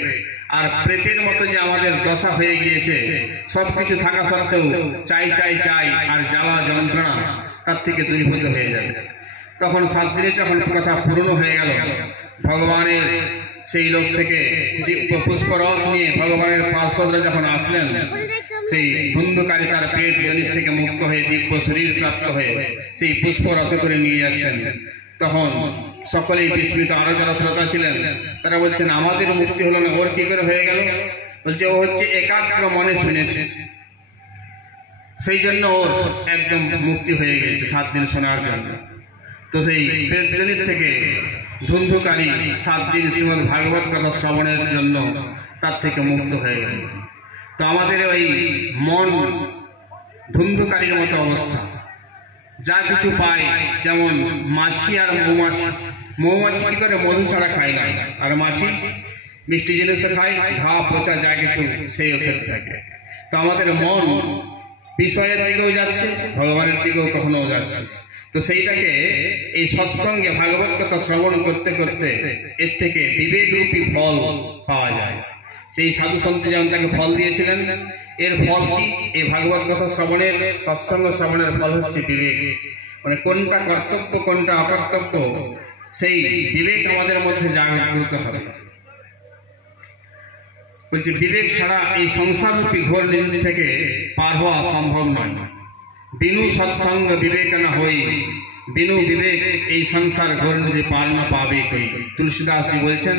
আর প্রেতের মতো যে আমাদের দশা হয়ে গিয়েছে, সবকিছু থাকা সত্ত্বেও চাই চাই চাই, আর জ্বালা যন্ত্রণা তার থেকে দূরীভূত হয়ে যাবে। তখন 7 দিনে যখন কথা পূর্ণ হয়ে গেল, ভগবানের সেই লোক থেকে দিব্য পুষ্পরস নিয়ে ভগবানের পার্শ্বদরা যখন আসলেন, সেই ধুন্ধুকারী তার পেট জনিত থেকে মুক্ত হয়ে দিব্য শরীর প্রাপ্ত হয়ে সেই পুষ্প রথে করে নিয়ে যাচ্ছেন। তখন সকলেই বিস্মিত, আরো যারা শ্রোতা ছিলেন তারা বলছেন, আমাদের মুক্তি হলো না, ওর কি করে হয়ে গেল? বলছে, ও হচ্ছে একাগ্র মনে শুনেছে, সেই জন্য ওর একদম মুক্তি হয়ে গেছে 7 দিন শোনার জন্য। তো সেই পেট জনিত থেকে ধুন্ধুকারী 7 দিন শ্রীমদ্ ভাগবত কথা শ্রবণের জন্য তার থেকে মুক্ত হয়ে গেল। তো আমাদের ওই মন ধুন্ধুকারীর মতো অবস্থা, যা কিছু পায়, যেমন মাছি আর মৌমাছি, মৌমাছি কি করে মধু ছাড়া খায় না, আর মাছি মিষ্টি জিনিসে খায়, ঘা পচা যা কিছু সেই খেতে থাকে। তো আমাদের মন বিষয়ের দিকেও যাচ্ছে, ভগবানের দিকেও কখনো যাচ্ছে। তো সেইটাকে এই সৎসঙ্গে ভাগবত কথা শ্রবণ করতে করতে এর থেকে বিবেকরূপী ফল পাওয়া যায়। সেই সাধু সন্ত যেমন তাকে ফল দিয়েছিলেন, এর ফল কি? এই ভাগবত কথা শ্রবণের, সৎসঙ্গ শ্রবণের ফল হচ্ছে বিবেক, মানে কোনটা কর্তব্য কোনটা অকর্তব্য, সেই বিবেক আমাদের মধ্যে জাগ্রত হবে। বলছে, বিবেক ছাড়া এই সংসাররূপী ঘোর নিধি থেকে পার হওয়া সম্ভব নয়। বিনু সৎসঙ্গ বিবেক না হই, বিনু বিবেক এই সংসার ঘোর নিধি পার না পাবে কই। তুলসীদাসজি বলছেন,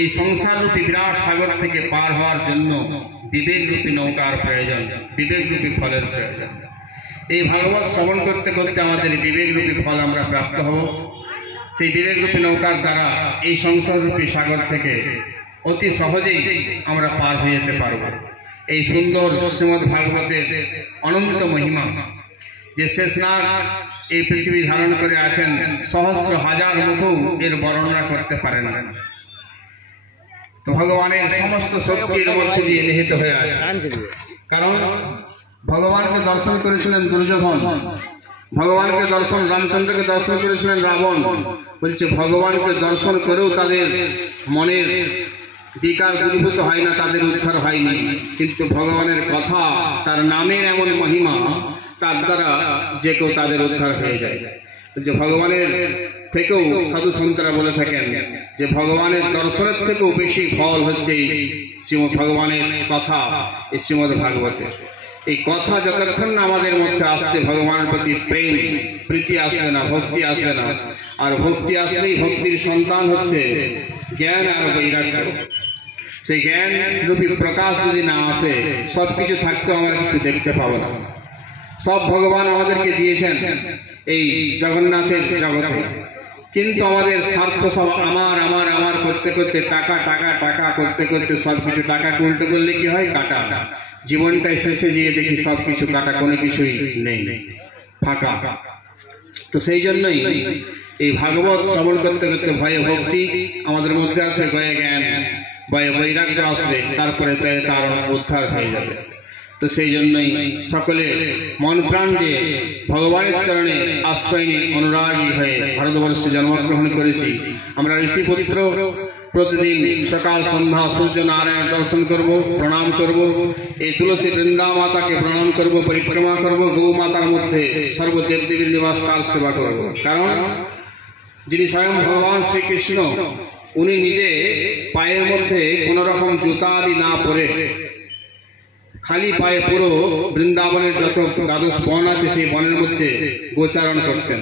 এই সংসাররূপী বিরাট সাগর থেকে পার হওয়ার জন্য বিবেকরূপী নৌকার প্রয়োজন, বিবেকরূপী ফলের প্রয়োজন। এই ভাগবত শ্রবণ করতে করতে আমাদের বিবেকরূপী ফল আমরা প্রাপ্ত হব। সেই বিবেকরূপী নৌকার দ্বারা এই সংসাররূপী সাগর থেকে অতি সহজেই আমরা পার হয়ে যেতে পারব। এই সুন্দর শ্রীমদ্ ভাগবতের অনন্ত মহিমা, যে শেষনাগ এই পৃথিবী ধারণ করে আছেন, সহস্র হাজার মুখও এর বর্ণনা করতে পারে না। তো ভগবানের সমস্ত শক্তির মধ্যে দিয়ে নিহিত হয়ে আছে। কারণ ভগবানকে দর্শন করেছিলেন দুর্যোধন, ভগবানকে দর্শন, রামচন্দ্রকে দর্শন করেছিলেন রাবণ। বলছে, ভগবানকে দর্শন করেও তাদের মনের বিকার দূরীভূত হয় না, তাদের উদ্ধার হয়নি। কিন্তু ভগবানের কথা, তার নামের এমন মহিমা, তার দ্বারা যে কেউ তাদের উদ্ধার হয়ে যায়। যে ভগবানের থেকেও সাধু সন্তরা বলে থাকেন যে ভগবানের দর্শনের থেকেও বেশি ফল হচ্ছে এই শ্রীমদ্ ভগবানের কথা, এই শ্রীমদ্ ভাগবতে। এই কথা যতক্ষণ না আমাদের মধ্যে আসছে, ভগবানের প্রতি প্রেম প্রীতি আসবে না, ভক্তি আসবে না। আর ভক্তি আসলেই ভক্তির সন্তান হচ্ছে জ্ঞান আর বৈরাগ্য। সেই জ্ঞান রূপী প্রকাশ যদি না আসে, সবকিছু থাকতেও আমরা কিছু দেখতে পাবো না। সব ভগবান আমাদেরকে দিয়েছেন এই জগন্নাথের জগতে, কিন্তু আমাদের স্বার্থ সব আমার আমার আমার করতে করতে টাকা টাকা টাকা করতে করতে সবকিছু টাকা উল্টো করলে কি হয়, কাটা। জীবনটাই শেষে গিয়ে দেখি সবকিছু কাটা, কোনো কিছুই নেই, ফাঁকা। তো সেই জন্যই এই ভাগবত শ্রবণ করতে করতে ভয়ে ভক্তি আমাদের মধ্যে আসবে, ভয়ে জ্ঞান, ভয়ে বৈরাগ্য আসবে, তারপরে তার উদ্ধার হয়ে যাবে। তো সেই জন্যই সকলে মন প্রাণ দিয়ে ভগবানের চরণে আশ্রয় নিয়ে অনুরাগী হয়ে ভারতবর্ষে জন্মগ্রহণ করেছি। আমরা ঋষিপুত্র প্রতিদিন সকাল সন্ধ্যা সূর্য নারায়ণ দর্শন করব, প্রণাম করব, এই তুলসী বৃন্দা মাতাকে প্রণাম করব, পরিক্রমা করব, গৌ মাতার মধ্যে সর্বদেব দেবীর নিবাস তার সেবা করব। কারণ যিনি স্বয়ং ভগবান শ্রীকৃষ্ণ, উনি নিজে পায়ের মধ্যে কোনো রকম জুতা আদি না পরে খালি পায়ে পুরো বৃন্দাবনের যত দ্বাদশ বন আছে সেই বনের মধ্যে গোচারণ করতেন,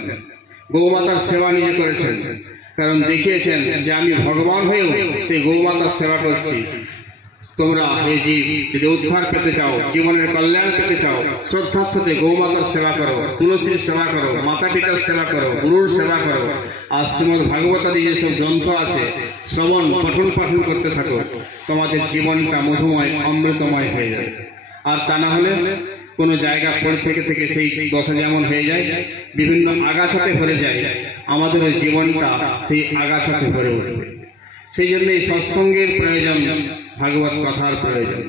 গৌমাতার সেবা নিজে করেছেন। কারণ দেখিয়েছেন যে আমি ভগবান হয়েও সেই গৌমাতার সেবা করছি। তোমরা এই জীব যদি উদ্ধার পেতে চাও, জীবনের কল্যাণ পেতে চাও, শ্রদ্ধার সাথে গৌমাতার সেবা করো, তুলসীর সেবা করো, মাতা পিতার সেবা করো, গুরুর সেবা করো, আর শ্রীমদ ভাগবতাদি যেসব গ্রন্থ আছে শ্রবণ পঠন করতে থাকো, তোমাদের জীবনটা মধুময় অমৃতময় হয়ে যাবে। আর তা না হলে কোনো জায়গা পড়ে থেকে থেকে সেই দশা যেমন হয়ে যায়, বিভিন্ন আগাছাতে ভরে যায়, আমাদের জীবনটা সেই আগাছাতে ভরে উঠবে। সেই জন্য এই সৎসঙ্গের প্রয়োজন, ভাগবত কথার প্রয়োজন।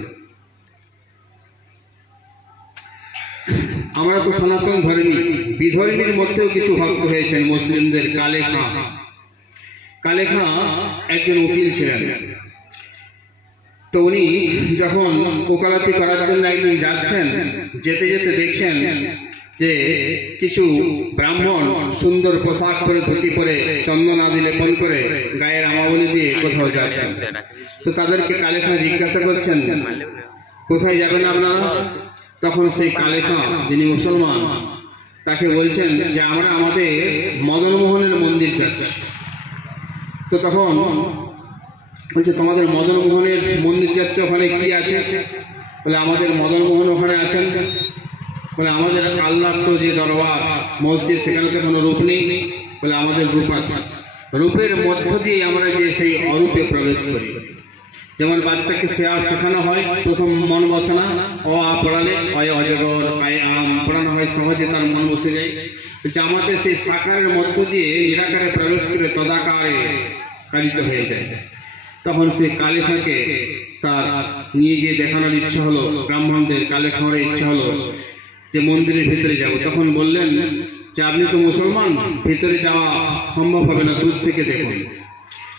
আমরা তো সনাতন ধর্মী, বিধর্মীর মধ্যেও কিছু ভক্ত হয়েছেন মুসলিমদের। কালে খাঁ একজন উকিল ছিলেন। তো উনি যখন ওকালতি করার জন্য একদিন যাচ্ছেন, যেতে যেতে দেখছেন যে কিছু ব্রাহ্মণ সুন্দর পোশাক পরে, ধুতি পরে, চন্দন আদি লেপন করে, গায়ের আমাবলি দিয়ে কোথাও যাচ্ছেন। তো তাদেরকে কালে খাঁ জিজ্ঞাসা করছেন, কোথায় যাবেন আপনারা? তখন সেই কালে খাঁ, যিনি মুসলমান, তাকে বলছেন যে আমরা আমাদের মদন মোহনের মন্দির যাচ্ছি। তো তখন বলছে, তোমাদের মদন মোহনের মন্দির যাচ্ছে, ওখানে কি আছে? বলে, আমাদের মদন মোহন ওখানে আছেন। বলে, আমাদের আল্লাহর তো যে দরবার মসজিদ, সেখানে তো কোনো রূপ নেই। বলে, আমাদের রূপ আছে। রূপের মধ্য দিয়ে আমরা যে সেই অরূপে প্রবেশ করি। যেমন বাচ্চাকে শেখানো হয় প্রথম মন বসানা, অ আ পড়ালে অয় অজগর, আয় আম পড়ানো হয়, সহজে তার মন বসে যায়। আমাদের সেই সাকারের মধ্য দিয়ে নিরাকারে প্রবেশ করে তদাকারে কালিত হয়ে যায়। তখন সেই কালে খাঁকে তার নিয়ে গিয়ে দেখানোর ইচ্ছা হলো, ব্রাহ্মণদের কালে খাওয়ার ইচ্ছা হলো যে মন্দিরের ভিতরে যাব। তখন বললেন যে আপনি তো মুসলমান, ভিতরে যাওয়া সম্ভব হবে না, দূর থেকে দেখুন।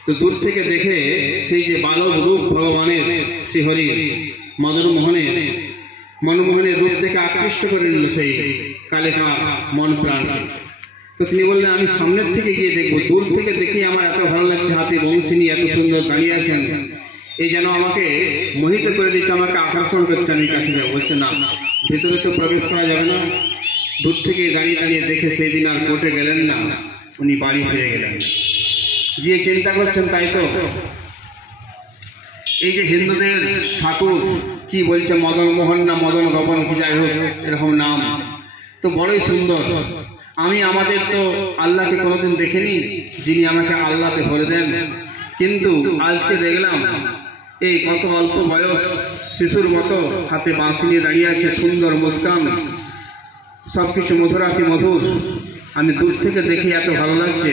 তো দূর থেকে দেখে সেই যে বালক রূপ ভগবানের, শ্রীহরির মনমোহনের রূপ থেকে আকৃষ্ট করে নিল সেই কালে খাঁ মন প্রাণ। তো তিনি বললেন, আমি সামনের থেকে গিয়ে দেখবো, দূর থেকে দেখে আমার এত ভালো লাগছে, হাতে বংশী নিয়ে এত সুন্দর দাঁড়িয়ে আছেন, এই যেন আমাকে মোহিত করে দিচ্ছে, আমাকে আকর্ষণ করছে, আমি কাছে যাবো। বলছে, না, ভেতরে তো প্রবেশ করা যাবে না। দূর থেকে দাঁড়িয়ে দাঁড়িয়ে দেখে সেই দিন আর কোর্টে গেলেন না, উনি বাড়ি ফিরে গেলেন। যে চিন্তা করছেন তাই তো, এই যে হিন্দুদের ঠাকুর কি বলছে, মদন মোহন না মদন গগন কি যাই হোক এরকম নাম, তো বড়ই সুন্দর। আমি আমাদের তো আল্লাহকে কোনোদিন দেখিনি, যিনি আমাকে আল্লাহতে ভরে দেন। কিন্তু আজকে দেখলাম এই কত অল্প বয়স শিশুর মতো হাতে বাঁশি নিয়ে দাঁড়িয়ে আছে, সুন্দর মুস্কান, সবকিছু মধুরাতি মধুর। আমি দূর থেকে দেখে এত ভালো লাগছে,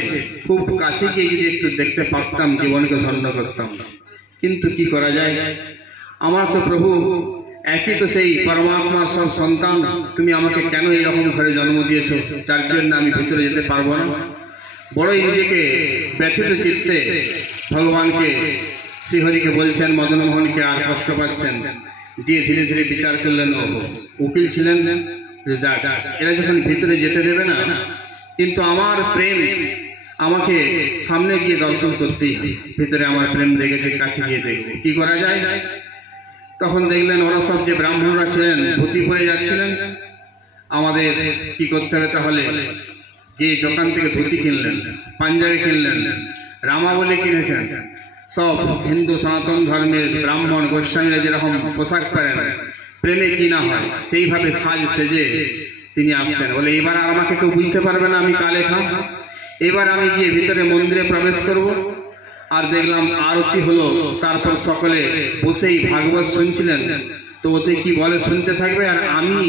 খুব কাছে গিয়ে যদি একটু দেখতে পারতাম, জীবনকে ধন্য করতাম। কিন্তু কি করা যায়, আমার তো প্রভু একই তো সেই পরমাত্মার সব সন্তান, তুমি আমাকে কেন এইরকম ঘরে জন্ম দিয়েছো, যার জন্য আমি ভিতরে যেতে পারবো না। বড়ই নিজেকে ব্যথিত চিত্তে ভগবানকে, শ্রীহরিকে বলছেন, মদন মোহনকে আর কষ্ট পাচ্ছেন, দিয়ে ধীরে ধীরে বিচার করলেন। উকিল ছিলেন, যাক এরা যখন ভিতরে যেতে দেবে না, কিন্তু আমার প্রেম আমাকে সামনে গিয়ে দর্শন করতেই, ভিতরে আমার প্রেম দেখেছে, কাছে গিয়ে দেখবো কি করা যায়। তখন দেখলেন ওরা সব যে ব্রাহ্মণরা ছিলেন ধুতি পরে যাচ্ছিলেন। আমাদের কি করতে হবে তাহলে, গিয়ে দোকান থেকে ধুতি কিনলেন, পাঞ্জাবি কিনলেন, রামাবলী কিনেছেন। সব হিন্দু সনাতন ধর্মের ব্রাহ্মণ গোস্বামীরা যেরকম পোশাক পরেন, প্রেমে কিনা হয়, সেইভাবে সাজ সেজে তিনি আসছেন। বলে এবার আর আমাকে কেউ বুঝতে পারবে না আমি কালেখা। এবার আমি গিয়ে ভিতরে মন্দিরে প্রবেশ করব। আর দেখলাম আরতি হলো, তারপর সকলে বসেই ভাগবত শুনছিলেন। তো ওতে কি বলে শুনতে থাকবে, আর আমি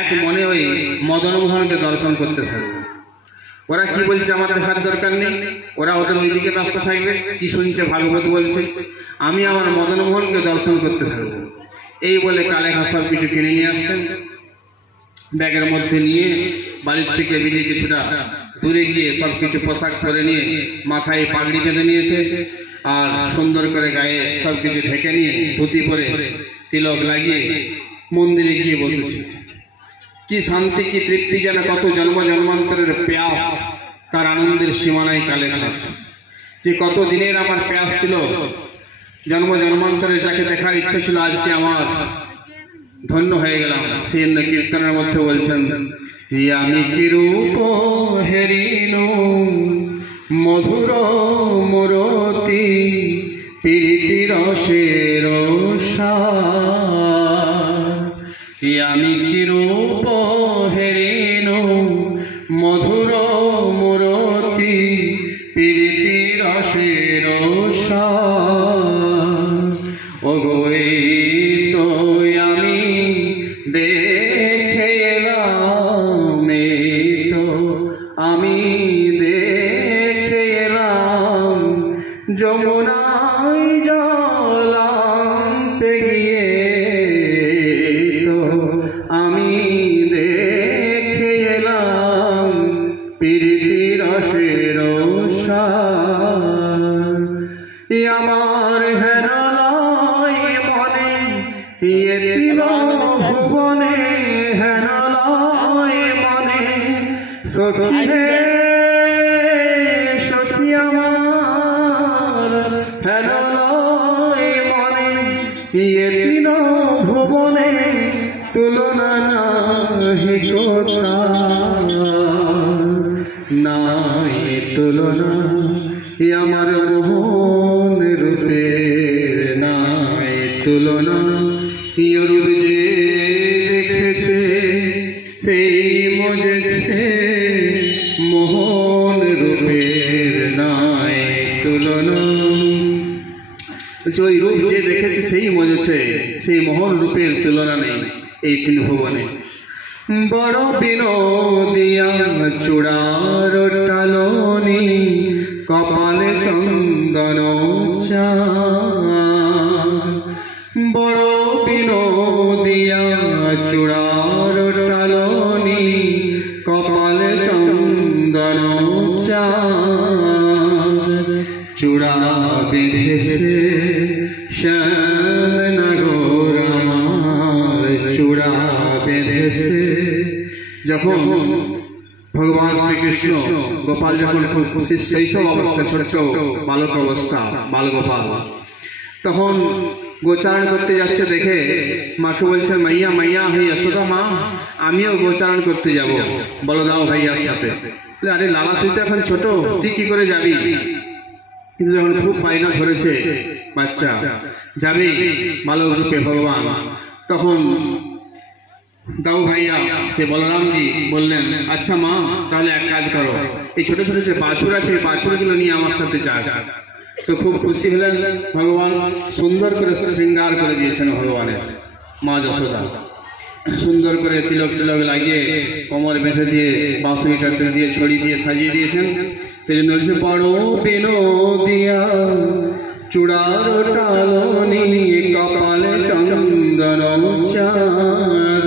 এক মনে ওই মদন মোহনকে দর্শন করতে থাকবো। ওরা কি বলছে আমার দেখার দরকার নেই, ওরা ওদের ওইদিকে ব্যস্ত থাকবে, কি শুনছে ভাগবত বলছে, আমি আমার মদন মোহনকে দর্শন করতে থাকবো। এই বলে কালেখা সব কিছু কিনে নিয়ে আসছেন। ব্যাগের মধ্যে নিয়ে বাড়ির থেকে বেরিয়ে কিছুটা দূরে গিয়ে সব কিছু পোশাক পরে নিয়ে মাথায় পাগড়ি বেঁধে নিয়েছে, আর সুন্দর করে গায়ে সব কিছু ঢেকে নিয়ে ধুতি পরে তিলক লাগিয়ে মন্দিরে গিয়ে বসেছে। কি শান্তি, কি তৃপ্তি, যেন কত জন্ম জন্মান্তরের প্যাস, তার আনন্দের সীমানায় কালেখা। যে কত দিনের আমার প্যাস ছিল, জন্ম জন্মান্তরে যাকে দেখার ইচ্ছা ছিল, আজকে আমার ধন্য হয়ে গেলাম। সেই জন্য কীর্তনের মধ্যে বলছেন, আমি কি রূপ হেরিনু মধুর মূরতি প্রীতি রসের সার। আমি কি রূপ হেরিনু মধুর মূরতি প্রীতি রসের সার। ও গো তো আমি দেখে এলাম, তো আমি দেখে এলাম যমুনায় জল আনতে গিয়ে, তো আমি দেখে এলাম প্রীতি রসের সার। আমার হেনালয় মনে ভুবনে, হেনালয় মনে সখী হে সখী আমার, হেনালয় মনে ভুবনে তুলনা নাহি কোথাও, নাই তুলনা আমার মোহন রূপের, নাই তুলনা। রূপ যে দেখেছে সেই মজেছে, মোহন রূপের নাই তুলনা। ওই রূপ যে দেখেছে সেই মজেছে, সেই মোহন রূপের তুলনা নেই এই তিন ভুবনে। বড় বিনোদিয়া চূড়ার টালনি, কপালে চন্দন বড় বিনোদিয়া চূড়ার টালনি, কপালে চন্দন চূড়া বেঁধেছে শ্যামনগর আমার, চূড়া বেঁধেছে। যখন ভগবান শ্রীকৃষ্ণ গোপাল যখন খুব শৈশব অবস্থা, ছোট্ট বালক অবস্থা, বালগোপাল, তখন গোচারণ করতে যাচ্ছে দেখে মাকে বলছেন, মাইয়া মাইয়া হে যশোদা মা, আমিও গোচারণ করতে যাব বলদাও ভাইয়ার সাথে। আরে লালা তুই তো এখন ছোট, তুই কি করে যাবি? কিন্তু যখন খুব বায়না ধরেছে বাচ্চা যাবে বালক রূপে ভগবান, তখন দাও ভাইয়া সে বলরামজি বললেন, আচ্ছা মা তাহলে এক কাজ করো, এই ছোট ছোট যে বাছুর আছে বাছুরগুলো নিয়ে আমার সাথে যা। তো খুব খুশি হলেন ভগবান, সুন্দর করে শৃঙ্গার করে দিয়েছেন ভগবানের মা যশোদা, সুন্দর করে তিলক তিলক লাগিয়ে কোমর বেঁধে দিয়ে বাঁশুরি টাট্টু দিয়ে ছড়ি দিয়ে সাজিয়ে দিয়েছেন। সেই জন্য বলছে, বড় বিনোদিয়া চূড়ার টালনি, কপালে চন্দন চাঁদ,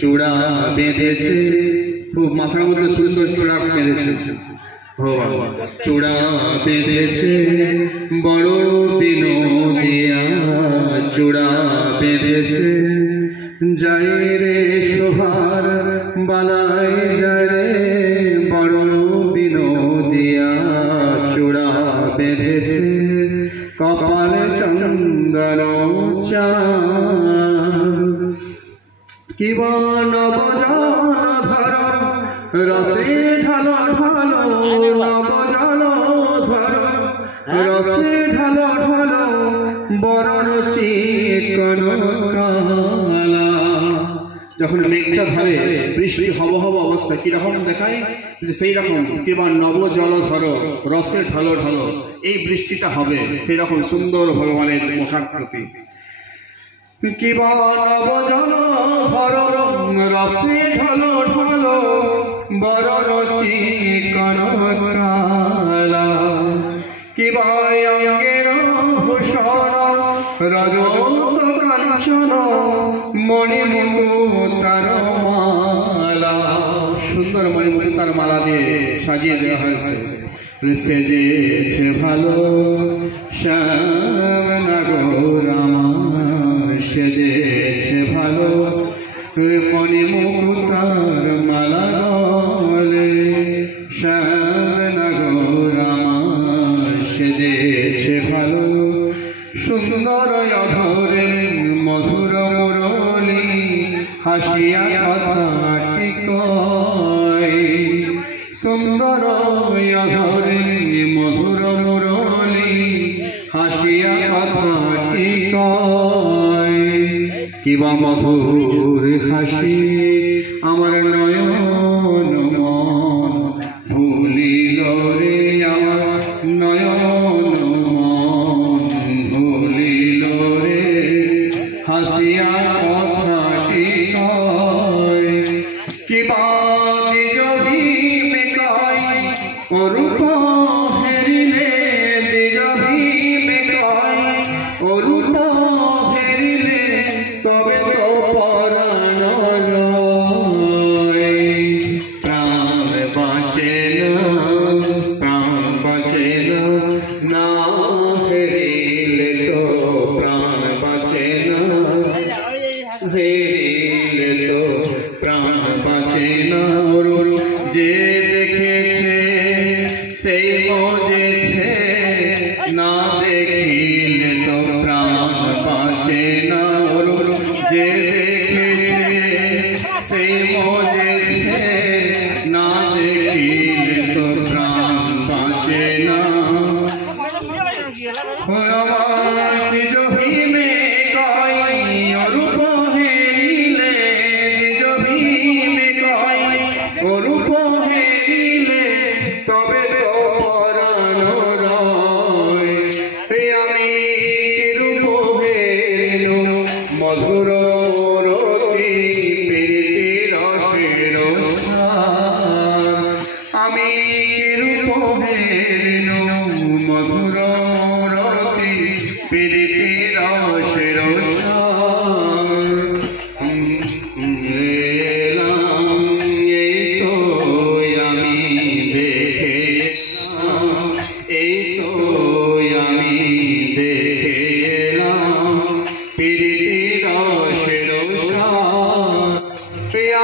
চূড়া বেঁধেছে, খুব মাথার মধ্যে সুন্দর চূড়া বেঁধেছে ভগবান, চূড়া বেঁধেছে বড় বিনোদিয়া, চূড়া বেঁধেছে। যাই রে শোভার বালাই যায় রে, বড় বিনোদিয়া চূড়া বেঁধেছে, কপালে চন্দন চাঁদ। কিবা নবজল ধর রসে ঢালো ঢালো, নবজল ধর রসে ঢালো ঢালো, বরণ চিকন কালা। যখন মেঘটা ধরে বৃষ্টি হব হব অবস্থা কিরকম দেখায়, যে সেই রকম কিংবা নব জল ধরো রসে ঢালো ঢালো, এই বৃষ্টিটা হবে সেই রকম সুন্দর ভগবানের মুখাকৃতি। কিবা নব জল ধরো রসে ঢালো ঢালো, বরণ চিকন কালা, কিবা অঙ্গের ভূষণ রজত কাঞ্চন, মণিমুক্তার মালা, সুন্দর মণিমুক্তার মালা দিয়ে সাজিয়ে দেওয়া হয়েছে। সেজেছে ভালো শ্যাম নাগর আমার, সেজেছে ভালো মণিমুক্তার মালা গলে, শ্যাম নাগর আমার সেজেছে ভালো, সুন্দর অধরে মধুর মুরলী, হাসিয়া কথাটি কয়, সুন্দর অধরে মধুর মুরলী, হাসিয়া কথাটি কয়, কিবা মধুর হাসি আমার নয়ন মন ভুলিল রে, আমার নয়ন মন ভুলিল রে, হাসিয়া কথাটি কয়, কিবা নিজ ভীমে কয় অরূপ হেরিলে, নিজ ভীমে কয় অরূপ হেরিলে, তবে তো পরাণ রয়, প্রাণ বাঁচে না হেরিলে, তো প্রাণ বাঁচে না, হেরিলে তো প্রাণ বাঁচে না, যে দেখেছে সেই মজেছে, না দেখিলে তো প্রাণ বাঁচে না, যে দেখেছে সেই মজেছে, না দেখিলে তো প্রাণ বাঁচে না। আমার নিজ ভীমে কয় অরূপ হেরিলে, নিজ ভীমে কয় অরূপ হেরিলে, তবে তো পরাণ রয়, আমি রূপ হেরিলু মধুর রতি প্রীতি রসের সার, আমি রূপ হেরিলু মধুর রতি প্রীতি রসের সার, এলাম এই তো আমি দেখে, এই তো আমি দেখে এলাম প্রীতি রসের সার,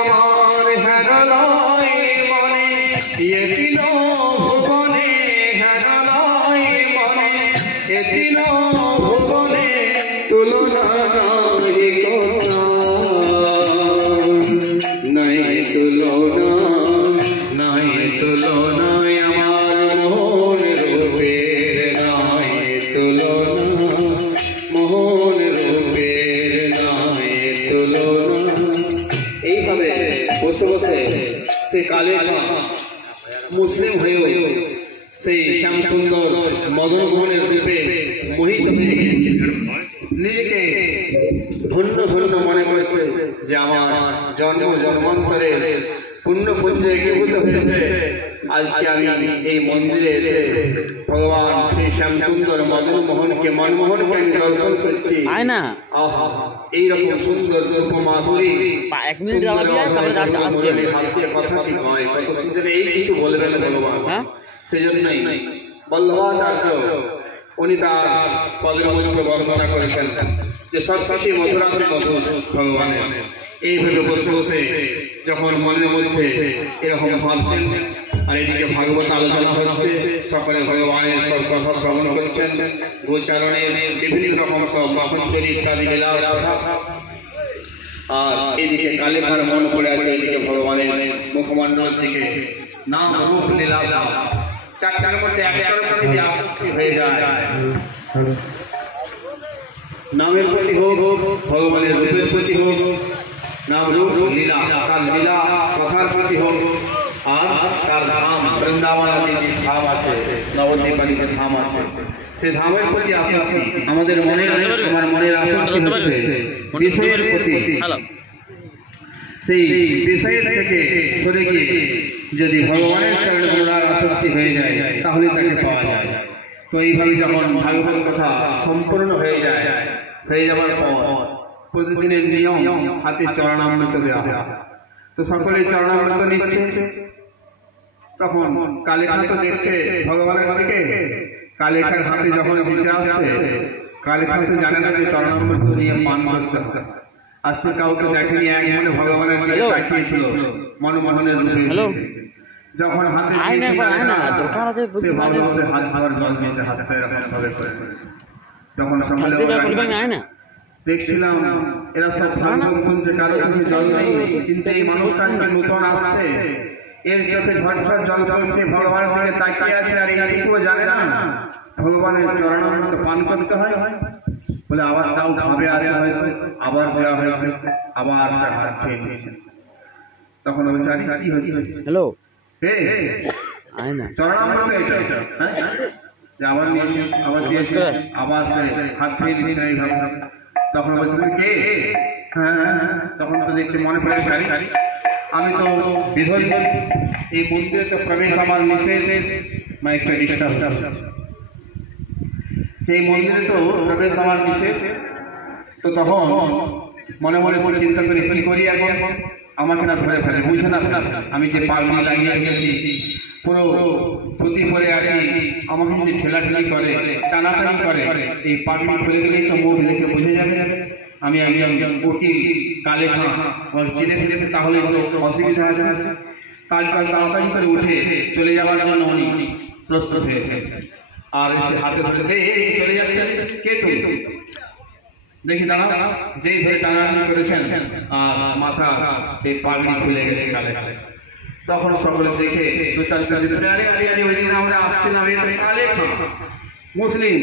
আমার হেরালয় মনে এতিল ভুবনে, হেরালয় মনে এতিল ভুবনে, তুলনা নাই কথা, নাই তুলনা, নাই তুলনা, আমার মোহন রূপের নাই তুলনা, মোহন রূপের নাই তুলনা। এইভাবে বসে বসে সে কালের মুসলিম হয়েও সেই শ্যামসুন্দর মদন মোহনের রূপে মোহিত হয়ে গিয়েছিলেন, নিজেকে ধন্য ধন্য মনে করেছে যে আমার জন্ম জন্মান্তরের পুণ্যপুঞ্জে একীভূত হয়েছে, আজকে আমি এই মন্দিরে এসে ভগবান শ্রী শ্যামসুন্দর মদন মোহনকে মনমোহনকে আমি দর্শন করছি। এইরকম সুন্দর রূপ মাধুরী হাসিয়ে কথা কি নয়, কত সুন্দর, এই কিছু বলবেন ভগবান। সেই জন্যই বল্লভাচার্য উনি তার পদের মধ্যে বর্ণনা করেছেন যে সরস্বতী মধুরাতে মধুর ভগবানের। এইভাবে বসে বসে যখন মনের মধ্যে এরকম ভাবছেন আর এদিকে ভাগবত আলোচনা হচ্ছে, সকলে ভগবানের সব কথা শ্রবণ করছেন, গোচারণের বিভিন্ন রকম সব বাহনচরী ইত্যাদি লীলার কথা, আর এদিকে কালে কার মন পড়ে আছে এদিকে ভগবানের মুখমণ্ডলের দিকে, নাম রূপ লীলা চারটার মধ্যে একটার প্রতি যে আসক্তি হয়ে যায়, নামের প্রতি হোক, ভগবানের রূপের প্রতি হোক, नाम रूप लीला अर्थात लीला कथार प्रति होक আর তার ধাম বৃন্দাবন আদি যে ধাম আছে নবদ্বীপ আদি যে ধাম আছে সেই ধামের প্রতি আসক্তি আমাদের আমার মনের আসক্তি হচ্ছে বিষয়ের প্রতি সেই বিষয়ের থেকে সরে গিয়ে যদি ভগবানের চরণে গোড়ার আসক্তি হয়ে যায় তাহলে তাকে পাওয়া যায়। তো এইভাবে যখন ভাগবত কথা সম্পূর্ণ হয়ে যাওয়ার পর প্রতিদিনের নিয়ম হাতে চরণামৃত দেওয়া হয়। তো সকলে চরণামৃত নিচ্ছে, তখন কালেখা তো দেখছে ভগবানের দিকে, কালেখার হাতে যখন দিতে আসছে কালেখা তো জানে না যে চরণামৃত নিয়ে পান করতে হবে। আজকে কাউকে দেখেনি, এক মনে ভগবানের দিকে তাকিয়েছিল মনমোহনের রূপে। যখন হাতে হাত ধোয়ার জল নিতে হাতটা এরকম ভাবে করে, যখন সকালে দেখছিলাম এরা সব শুনছে, কারো চোখে জল নেই, কিন্তু এই মানুষটা নতুন আসছে, এর চোখে ঝরঝর জল পড়ছে, ভগবানের দিকে তাকিয়ে আছে, আর এইটুকুও জানে না ভগবানের চরণামৃত পান করতে হয়। বলে আবার তাও ভাবে আছে, হয়তো আবার দেওয়া হয়েছে, আবার হাত খেয়ে নিয়েছে। তখন বলছে আরে কি হচ্ছে, হ্যালো চরণামৃত এটা আবার নিয়েছে, আবার দিয়েছে, আবার হাত খেয়ে দিয়েছে এইভাবে। তখন বলছিলেন কে? হ্যাঁ, তখন তো দেখছি মনে পড়ে আমি তো বিধল, এই মন্দিরে তো প্রবেশ আমার নিষেধ, মাইকটা ডিস্টার্ব, সেই মন্দিরে তো প্রবেশ আমার নিষেধ। তো তখন মনে মনে করে চিন্তা করে কি করি এখন, আমাকে না ধরে ফেলে, বুঝে না আমি যে পাগড়ি লাগিয়ে গেছি, পুরো ধুতি পরে আছি, আমাকে যদি ঠেলাঠেলি করে, টানাটানি করে, এই পাগড়ি খুলে গেলেই তো মুখ দেখে বুঝে যাবে আমি একজন উকিল কালেখা চিনে ফেলেছে, তাহলে অসুবিধা আছে। কালকাল তাড়াতাড়ি করে উঠে চলে যাওয়ার জন্য উনি প্রস্তুত হয়েছে, আর এসে হাতে ধরে চলে যাচ্ছে, কে তুমি? দেখি দাঁড়া, যেই ধরে টানাটানি করেছেন আর মাথা এই পাগড়ি খুলে গেছে কালেখা। তখন সকলে দেখে দু চারটা ভিতরে আরে আরে আরে ওই দিন আমরা আসছিলাম কালেখা মুসলিম,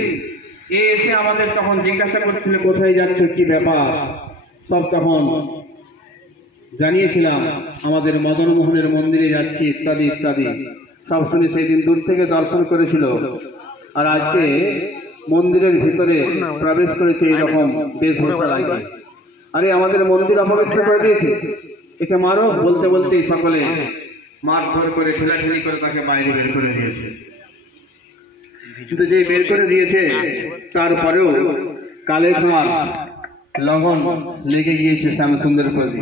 এ এসে আমাদের তখন জিজ্ঞাসা করছিল কোথায় যাচ্ছ, কি ব্যাপার, সব তখন জানিয়েছিলাম আমাদের মদন মোহনের মন্দিরে যাচ্ছি ইত্যাদি ইত্যাদি সব শুনে সেই দিন দূর থেকে দর্শন করেছিল। আর আজকে মন্দিরের ভিতরে প্রবেশ করেছে এইরকম বেশভূষা লাগে, আরে আমাদের মন্দির অপবিত্র করে দিয়েছে, একে মারো। বলতে বলতেই সকলে মারধর করে ঠেলাঠেলি করে তাকে বাইরে বের করে দিয়েছে। কিন্তু যে বের করে দিয়েছে তারপরেও কালেখার লগন লেগে গিয়েছে শ্যামসুন্দর প্রতি।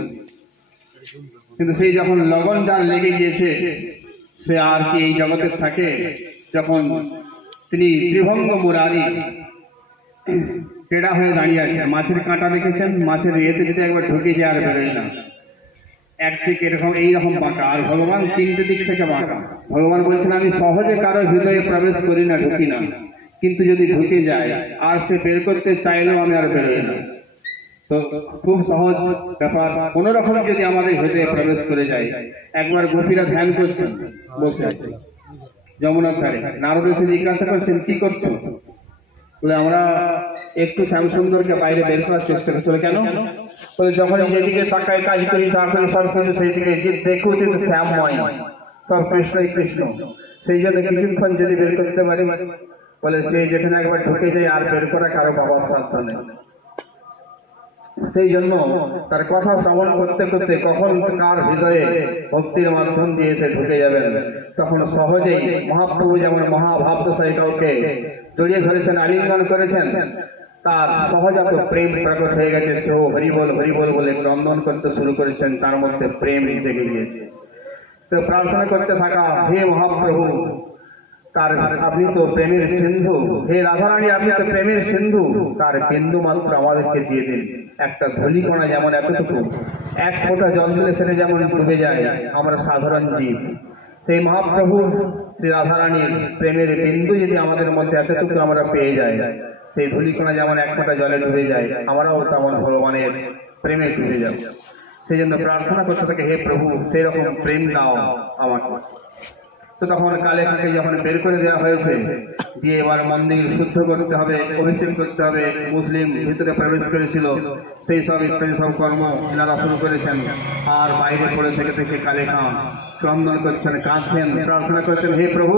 কিন্তু সেই যখন লগন যার লেগে গিয়েছে সে আর কি এই জগতে থাকে? যখন তিনি ত্রিভঙ্গ মুরারি টেড়া হয়ে দাঁড়িয়ে আছে, মাছের কাঁটা দেখেছেন, মাছের ইয়েতে যদি একবার ঢুকে যায় আর বেরোয় না, একদিকে এরকম এইরকম বাঁকা, আর ভগবান তিনটে দিক থেকে বাঁকা। ভগবান বলছেন আমি সহজে কারো হৃদয়ে প্রবেশ করি না, ঢুকি না, কিন্তু যদি ঢুকে যায় আর সে বের করতে চাইলেও আমি আর বেরোই না। তো খুব সহজ ব্যাপার, কোন রকম যদি আমাদের হৃদয়ে প্রবেশ করে যায়। একবার গোপীরা ধ্যান করছেন বসে আছে যমুনার ধারে, নারদ এসে জিজ্ঞাসা করছেন কি করছো? বলে আমরা একটু শ্যামসুন্দরকে বাইরে বের করার চেষ্টা করছি। কেন? বলে যখন যেদিকে তাকায় কাজ করি তা করি সব কিছু সেই দিকে দেখো কিন্তু শ্যামময়, সব কৃষ্ণই কৃষ্ণ, সেই জন্য কিছুক্ষণ যদি বের করতে পারি, বলে সে যেখানে একবার ঢুকে যায় আর বের করা কারো বাবার সাধ্য নেই। সেই জন্য তার কথা শ্রবণ করতে করতে কখন কার হৃদয়ে ভক্তির মাধ্যম দিয়ে সে ঢুকে যাবেন, তখন সহজেই মহাপ্রভু যেমন মহাভাবদশায়ী কাউকে জড়িয়ে ধরেছেন, আলিঙ্গন করেছেন, তার সহজাত প্রেম প্রকট হয়ে গেছে, সেও হরিবল হরিবল বলে ক্রন্দন করতে শুরু করেছেন, তার মধ্যে প্রেম জেগে গিয়েছে। তো প্রার্থনা করতে থাকা, হে মহাপ্রভু তার আপনি তো প্রেমের সিন্ধু, হে রাধারানী আপনি তো প্রেমের সিন্ধু, তার বিন্দু মাত্র আমাদেরকে দিয়ে দিন। একটা ধূলিকণা যেমন এতটুকু, এক ফোঁটা জল দিলে সেটা যেমন ডুবে যায়, আমরা সাধারণ জীব, সেই মহাপ্রভু শ্রী রাধারানীর প্রেমের বিন্দু যদি আমাদের মধ্যে এতটুকু আমরা পেয়ে যাই, সেই ধূলিকণা যেমন এক ফোঁটা জলে ডুবে যায়, আমরাও তেমন ভগবানের প্রেমে ডুবে যাব। সেই জন্য প্রার্থনা করতে থাকে, হে প্রভু সেই রকম প্রেম দাও আমাকে। তো তখন কালেখাকে যখন বের করে দেওয়া হয়েছে, দিয়ে এবার মন্দির শুদ্ধ করতে হবে, অভিষেক করতে হবে, মুসলিম ভিতরে প্রবেশ করেছিল, সেই সব ইত্যাদি সব কর্ম এনারা শুরু করেছেন। আর বাইরে পড়ে থেকে থেকে কালেখা ক্রন্দন করছেন, কাঁদছেন, প্রার্থনা করছেন, হে প্রভু,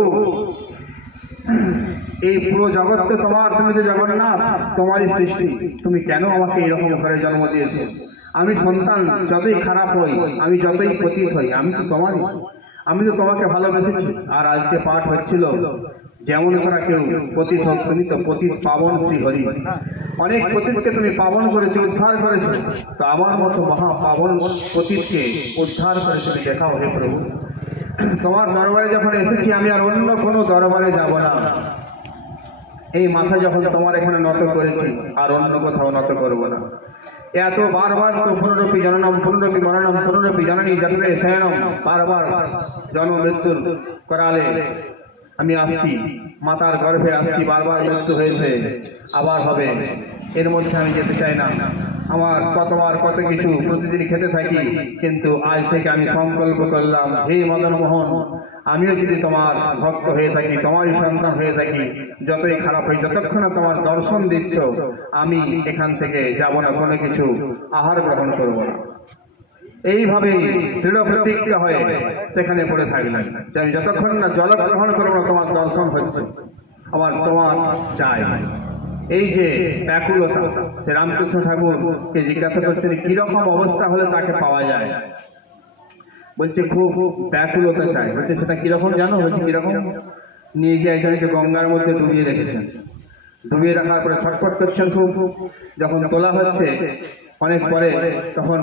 এই পুরো জগৎ তো তোমার, তুমি তো জগন্নাথ, তোমারই সৃষ্টি, তুমি কেন আমাকে এরকম ঘরে জন্ম দিয়েছো? আমি সন্তান যতই খারাপ হই, আমি যতই পতিত হই, আমি তো তোমারই, আমি তো তোমাকে ভালোবেসেছি। আর আজকে পাঠ হচ্ছিল, যেমন করা কেউ পতিত হোক, তুমি তো পতিত পাবন শ্রী হরি, অনেক পতিতকে তুমি পাবন করেছো, উদ্ধার করেছো, তো আমার মতো মহা পাবন পতিতকে উদ্ধার করে তুমি দেখাও হে প্রভু। তোমার দরবারে যখন এসেছি, আমি আর অন্য কোনো দরবারে যাব না। এই মাথা যখন তোমার এখানে নত করেছি, আর অন্য কোথাও নত করব না। এত বারবার তো পুনরপি জননম পুনরপি মরণম পুনরপি জননী জঠরে শয়নম, বারবার জন্ম মৃত্যুর করালে আমি আসছি, মাতার গর্ভে আসছি, বারবার মৃত্যু হয়েছে, আবার হবে, এর মধ্যে আমি যেতে চাই না। আমার কতবার কত কিছু প্রতিদিন খেতে থাকি, কিন্তু আজ থেকে আমি সংকল্প করলাম, হে মদন মোহন, আমিও যদি তোমার ভক্ত হয়ে থাকি, তোমারই সন্তান হয়ে থাকি, যতই খারাপ হই, যতক্ষণ তোমার দর্শন দিচ্ছ, আমি এখান থেকে যাব না, কোনো কিছু আহার গ্রহণ করব না। এইভাবে দৃঢ় প্রতিজ্ঞা হয়ে সেখানে পড়ে থাকলেন যে আমি যতক্ষণ না জল গ্রহণ করবো না, তোমার দর্শন হচ্ছে, আবার তোমার চাই। এই যে ব্যাকুলতা, সে রামকৃষ্ণ ঠাকুরকে জিজ্ঞাসা করছেন কিরকম অবস্থা হলে তাকে পাওয়া যায়। বলছে খুব ব্যাকুলতা চাই। বলছে সেটা কিরকম জানো? বলছে কিরকম? নিয়ে গিয়ে একজনকে গঙ্গার মধ্যে ডুবিয়ে রেখেছেন, ডুবিয়ে রাখার পরে ছটফট করছেন খুব। যখন তোলা হচ্ছে অনেক পরে, তখন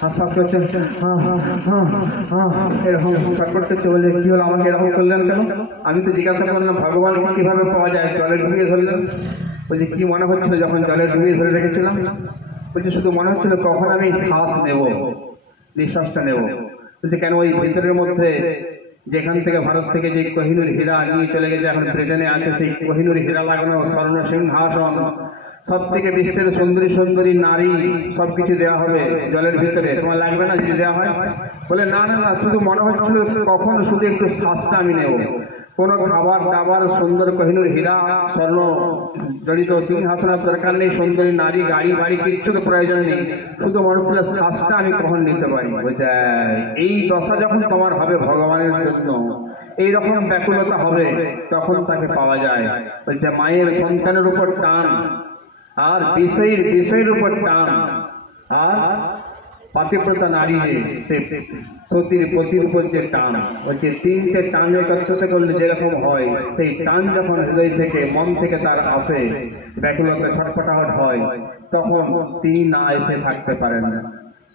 হাঁসফাঁস করছেন, এরকম ছটফট করছে। বলে কি হলো, আমাকে এরকম করলেন কেন? আমি তো জিজ্ঞাসা করলাম ভগবানকে কিভাবে পাওয়া যায়, জলে ডুবিয়ে ধরলেন। বলছে কি মনে হচ্ছিল যখন জলে ডুবিয়ে ধরে রেখেছিলাম? বলছে শুধু মনে হচ্ছিল কখন আমি শ্বাস নেব, নিঃশ্বাসটা নেব। বলছে কেন? ওই ভিতরের মধ্যে যেখান থেকে ভারত থেকে যে কোহিনূর হীরা নিয়ে চলে গেছে, এখন ব্রিটেনে আছে, সেই কোহিনূর হীরা লাগানো স্বর্ণ সিংহাসন, সব থেকে বিশ্বের সুন্দরী সুন্দরী নারী, সবকিছু দেওয়া হবে জলের ভিতরে, তোমার লাগবে না যদি দেওয়া হয়? বলে না না না, শুধু মনে হচ্ছিল কখন শুধু একটু শ্বাসটা আমি নেব, কোনো খাবার দাবার, সুন্দর কোহিনূর হীরা স্বর্ণ জড়িত সিংহাসনের দরকার নেই, সুন্দরী নারী গাড়ি বাড়ি কিচ্ছু তো প্রয়োজন নেই, শুধু মনে হচ্ছিল শ্বাসটা আমি কখন নিতে পারি। বলছে এই দশা যখন তোমার হবে ভগবানের জন্য, এইরকম ব্যাকুলতা হবে, তখন তাকে পাওয়া যায়। বলছে মায়ের সন্তানের উপর টান, আর বিষয়ের উপর টান, আর পাতিব্রতা নারী যে সতীর পতির উপর যে টান। বলছে তিনটে টান একত্রিত করলে যেরকম হয়, সেই টান যখন হৃদয় থেকে মন থেকে তার আসে, ব্যাকুলতা ছটফটাহট হয়, তখন তিনি না এসে থাকতে পারেন না।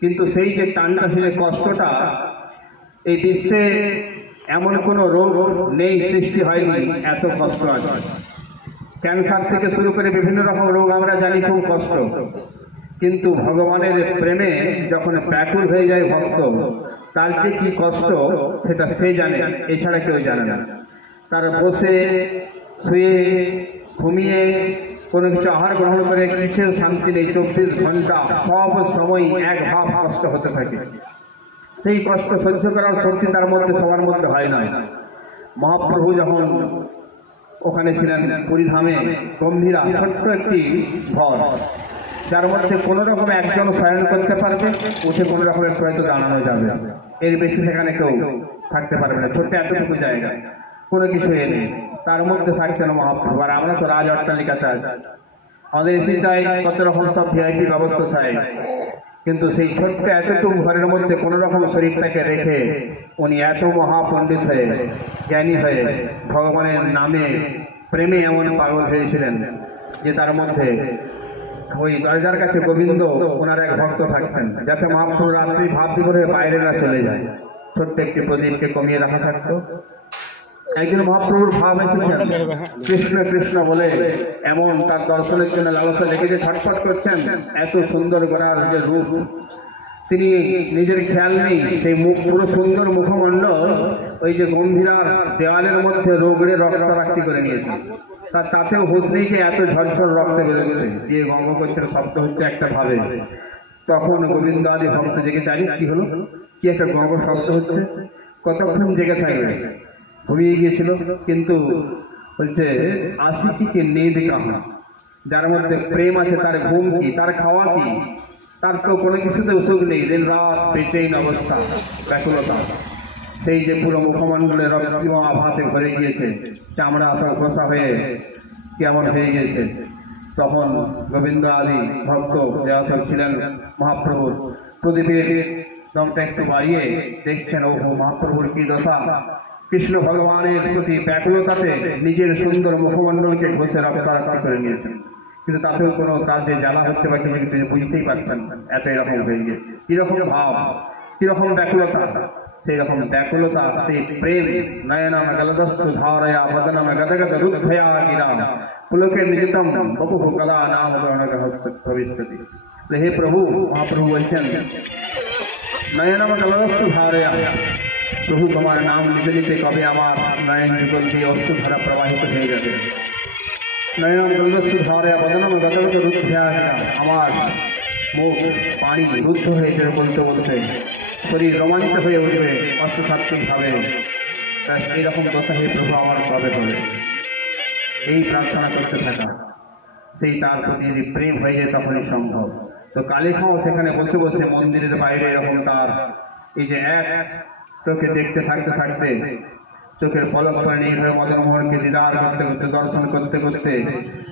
কিন্তু সেই যে টানটা, সেই কষ্টটা, এই বিশ্বে এমন কোনো রোগ নেই, সৃষ্টি হয়নি এত কষ্ট আছে। ক্যান্সার থেকে শুরু করে বিভিন্ন রকম রোগ আমরা জানি খুব কষ্ট, কিন্তু ভগবানের প্রেমে যখন ব্যাকুল হয়ে যায় ভক্ত, তার যে কি কষ্ট সেটা সে জানে, এছাড়া কেউ জানে না। তার বসে শুয়ে ঘুমিয়ে কোনো কিছু আহার গ্রহণ করে কিছু শান্তি নেই, 24 ঘন্টা সব সময় এক ভাব কষ্ট হতে থাকে। সেই কষ্ট সহ্য করার শক্তি তার মধ্যে সবার মধ্যে হয় না। মহাপ্রভু যখন ওখানে ছিলেন পুরীধামে, গম্ভীরা ছোট্ট একটি ঘর, যার মধ্যে কোনো রকম একজন শয়ন করতে পারবে, উঠে কোনো রকমের হয়তো দাঁড়ানো যাবে, এর বেশি সেখানে কেউ থাকতে পারবে না। ছোট্ট এতটুকু জায়গা, কোনো কিছু এনে তার মধ্যে থাকছেন মহাপ্রভু। আর আমরা তো রাজ অট্টালিকাতে আছি, আমাদের এসি চাই, কত রকম সব ভিআইপি ব্যবস্থা চাই, কিন্তু সেই ছোট্ট এতটুকু ঘরের মধ্যে কোনো রকম শরীরটাকে রেখে উনি এত মহাপণ্ডিত হয়ে, জ্ঞানী হয়ে, ভগবানের নামে প্রেমে এমন পাগল হয়েছিলেন যে তার মধ্যে ওই দরজার কাছে গোবিন্দ ওনার এক ভক্ত থাকতেন, যাতে মহাপ্রভু রাত্রি ভাব বিভোরে বাইরে না চলে যায়, ছোট্ট একটি প্রদীপকে কমিয়ে রাখা থাকতো। একদিন মহাপ্রভুর ভাব এসেছেন, কৃষ্ণ কৃষ্ণ বলে এমন তার দর্শনের জন্য লালসা দেখে ছটফট করছেন, এত সুন্দর গোড়ার যে রূপ, তিনি নিজের খেয়াল নেই, সেই মুখ পুরো সুন্দর মুখমণ্ডল ওই যে গম্ভীরার দেওয়ালের মধ্যে রোগড়ে রক্তারক্তি করে নিয়েছেন। তাতেও হুঁশ নেই যে এত ঝরঝর রক্ত বেরোচ্ছে, যে গঙ্গ করছে শব্দ হচ্ছে একটা ভাবে। তখন গোবিন্দ আদি ভক্ত জেগে চাই কি হলো, কি একটা গঙ্গ শব্দ হচ্ছে, কতক্ষণ জেগে থাকবে? ঘুমিয়ে গিয়েছিল। কিন্তু বলছে আশিকিকে নীঁদ কাহা, যার মধ্যে প্রেম আছে তার ঘুম কি, তার খাওয়া কি, তার তো কোনো কিছুতে সুখ নেই, দিন রাত বেচেইন অবস্থা, ব্যাকুলতা। সেই যে পুরো মুখমণ্ডলে রক্তিম আভাতে ভরে গিয়েছে, চামড়া সব ঘষা হয়ে কেমন হয়ে গিয়েছে। তখন গোবিন্দ আদি ভক্ত যারা সব ছিলেন মহাপ্রভুর, প্রদীপের দমটা একটু বাড়িয়ে দেখছেন ও মহাপ্রভুর কি দশা। কৃষ্ণ ভগবানের প্রতি ব্যাকুলতাতে নিজের সুন্দর মুখমণ্ডলকে ঘষে রক্তারক্ত করে নিয়েছেন, কিন্তু তাতেও কোনো তার যে জ্বালা হচ্ছে বা কিছু কিছু বুঝতেই পারছেন, এত এরকম হয়ে গিয়েছে। কিরকম ভাব, কিরকম ব্যাকুলতা, সেই রকম ব্যাকুলতা, সেই প্রেম। নয়নাম গলদস্তু ধারয়া বদনাম গদগদ রুদ্ধয়া গিরাম পুলকে নিজিতম বপু কলা নাম ভবিষ্যতি। হে প্রভু, মহাপ্রভু বলছেন নয়নাম গলদস্তু ধারয়া, প্রভু তোমার নাম নিতে নিতে কবে আমার নয়ন যুগল দিয়ে অশ্রুধারা প্রবাহিত হয়ে যাবে। নয়নাম গলদস্তু ধারয়া বদনাম গদগদ রুদ্ধয়া গিরাম, আমার মুখ পানি রুদ্ধ হয়ে যাবে বলতে বলতে, শরীর রোমাঞ্চ হয়ে উঠবে অষ্টসাত্ত্বিকভাবে। এইরকম দশা হে প্রভু আমার কবে হবে, এই প্রার্থনা করতে থাকা। সেই তার প্রতি যদি প্রেম হয়ে যায় তখনই সম্ভব। তো কালীখাও সেখানে বসে বসে মন্দিরের বাইরে এরকম তার এই যে এক চোখে দেখতে থাকতে থাকতে চোখের পলক পড়ে এইভাবে মদন মোহনকে দিদার করতে করতে, দর্শন করতে করতে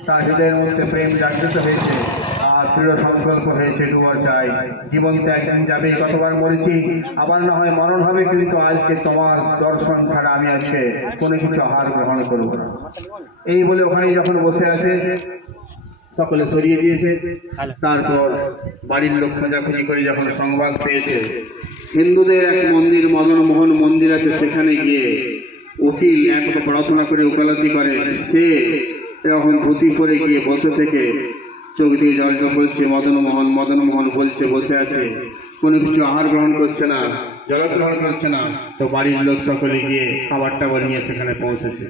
তার হৃদয়ের মধ্যে প্রেম জাগৃত হয়েছে আর দৃঢ় সংকল্প হয়েছে ডুবর চাই, জীবন তো একদিন যাবে, কতবার মরেছি, আবার না হয় মরণ হবে, কিন্তু আজকে তোমার দর্শন ছাড়া আমি আজকে কোনো কিছু আহার গ্রহণ করব না। এই বলে ওখানে যখন বসে আছে সকলে সরিয়ে দিয়েছে। তারপর বাড়ির লোক খোঁজাখুঁজি করে যখন সংবাদ পেয়েছে হিন্দুদের এক মন্দির মদন মোহন মন্দির আছে, সেখানে গিয়ে উকিল এক পড়াশোনা করে উকালতি করে, সে এরকম ধুতি পরে গিয়ে বসে থেকে চোখ দিয়ে জল বলছে মদন মোহন বলছে, বসে আছে, কোনো কিছু আহার গ্রহণ করছে না, জল গ্রহণ করছে না। তো বাড়ির লোক সকলে গিয়ে খাবার টাবার নিয়ে সেখানে পৌঁছেছে।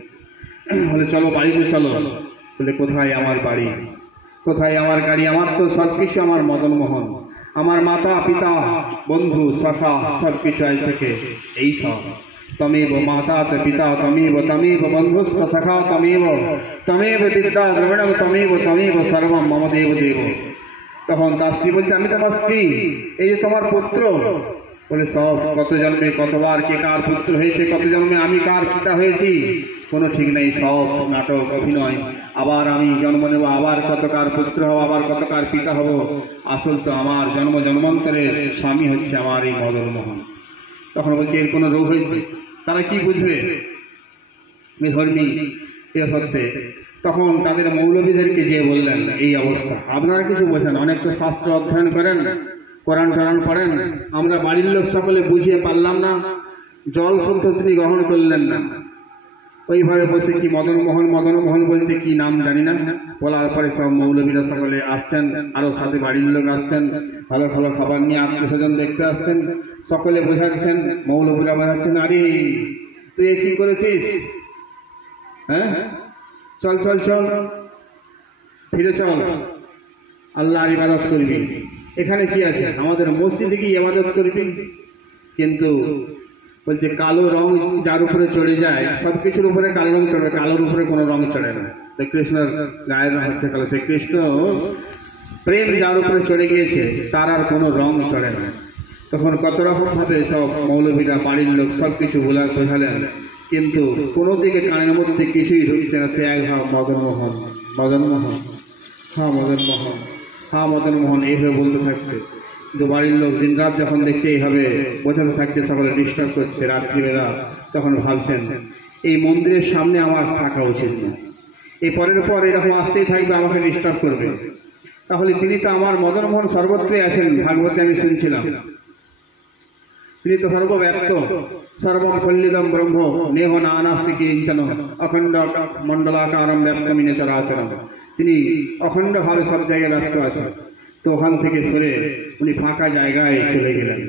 বলে চলো বাড়িতে চলো। বলে কোথায় আমার বাড়ি, কোথায় আমার গাড়ি, আমার তো সব কিছু আমার মদন মোহন, আমার মাতা পিতা বন্ধু সখা সব কিছু আজ থেকে এই সব। তমেব মাতা চ পিতা তমেব তমেব বন্ধুস্থ সখা তমেব তমেব বিদ্যা দ্রবিণম তমেব তমেব সর্বম মম দেব দেব। তখন তার স্ত্রী বলছে আমি তোমার স্ত্রী, এই যে তোমার পুত্র। বলে সব কত জন্মে কতবার কে কার পুত্র হয়েছে, কত জন্মে আমি কার পিতা হয়েছি, কোনো ঠিক নেই, সব নাটক অভিনয়। আবার আমি জন্ম নেব, আবার কত কার পুত্র হব, আবার কত কার পিতা হব, আসল তো আমার জন্ম জন্মান্তরের স্বামী হচ্ছে আমার এই মদন মোহন। তখন বলছে এর কোনো রোগ হয়েছে, তারা কি বুঝবে ধর্মী এ সত্যি। তখন তাদের মৌলবীদেরকে যে বললেন এই অবস্থা, আপনারা কিছু বোঝেন, অনেক তো শাস্ত্র অধ্যয়ন করেন, কোরআন টোরান পড়েন, আমরা বাড়ির লোক সকলে বুঝিয়ে পারলাম না, জল শুদ্ধ তিনি গ্রহণ করলেন না। ওইভাবে বসে কি মদন মোহন বলতে কি নাম জানি না, বলার পরে সব মৌলবীরা সকলে আসছেন, আরো সাথে বাড়ির লোক আসছেন, ভালো ভালো খাবার নিয়ে আত্মীয় স্বজন দেখতে আসছেন, সকলে বোঝাচ্ছেন, মৌলবীরা বোঝাচ্ছেন আরে তুই কি করেছিস, হ্যাঁ চল চল চল ফিরে চল, আল্লাহর ইবাদত করবি। এখানে কি আছে, আমাদের মসজিদে কি ইবাদত করবি। কিন্তু বলছে কালো রং যার উপরে চড়ে যায়, সব কিছুর উপরে কালো রং চড়ে, কালোর উপরে কোনো রং চড়ে না। তো কৃষ্ণর গায়ের রং হচ্ছে কালো, সে কৃষ্ণ প্রেম যার উপরে চড়ে গিয়েছে তার আর কোনো রং চড়ে না। তখন কত রকম ভাবে সব মৌলবীরা বাড়ির লোক সব কিছু বোঝালেন, কিন্তু কোনো দিকে কানের মধ্যে কিছুই ঢুকছে না। সে এক ভাব মদন মোহন হ্যাঁ মদন মোহন এইভাবে বলতে থাকছে। কিন্তু বাড়ির লোক দিন রাত যখন দেখছে এইভাবে বোঝাতে থাকছে, সকলে ডিস্টার্ব করছে রাত্রিবেলা, তখন ভাবছেন এই মন্দিরের সামনে আমার থাকা উচিত না, এই পরের পর এরকম আসতেই থাকবে, আমাকে ডিস্টার্ব করবে। তাহলে তিনি তো আমার মদন মোহন সর্বত্রই আছেন, ভাগবতে আমি শুনছিলাম, তিনি তো সর্বব্যাপ্ত, সর্বম ফল্লিদম ব্রহ্ম নেহ নানাস্তি কিঞ্চন অখণ্ড মণ্ডলাকারম ব্যাপ্তমিনে চরাচরম। তিনি অখণ্ডভাবে সব জায়গায় ব্যক্ত আছেন। তো ওখান থেকে সরে উনি ফাঁকা জায়গায় চলে গেলেন।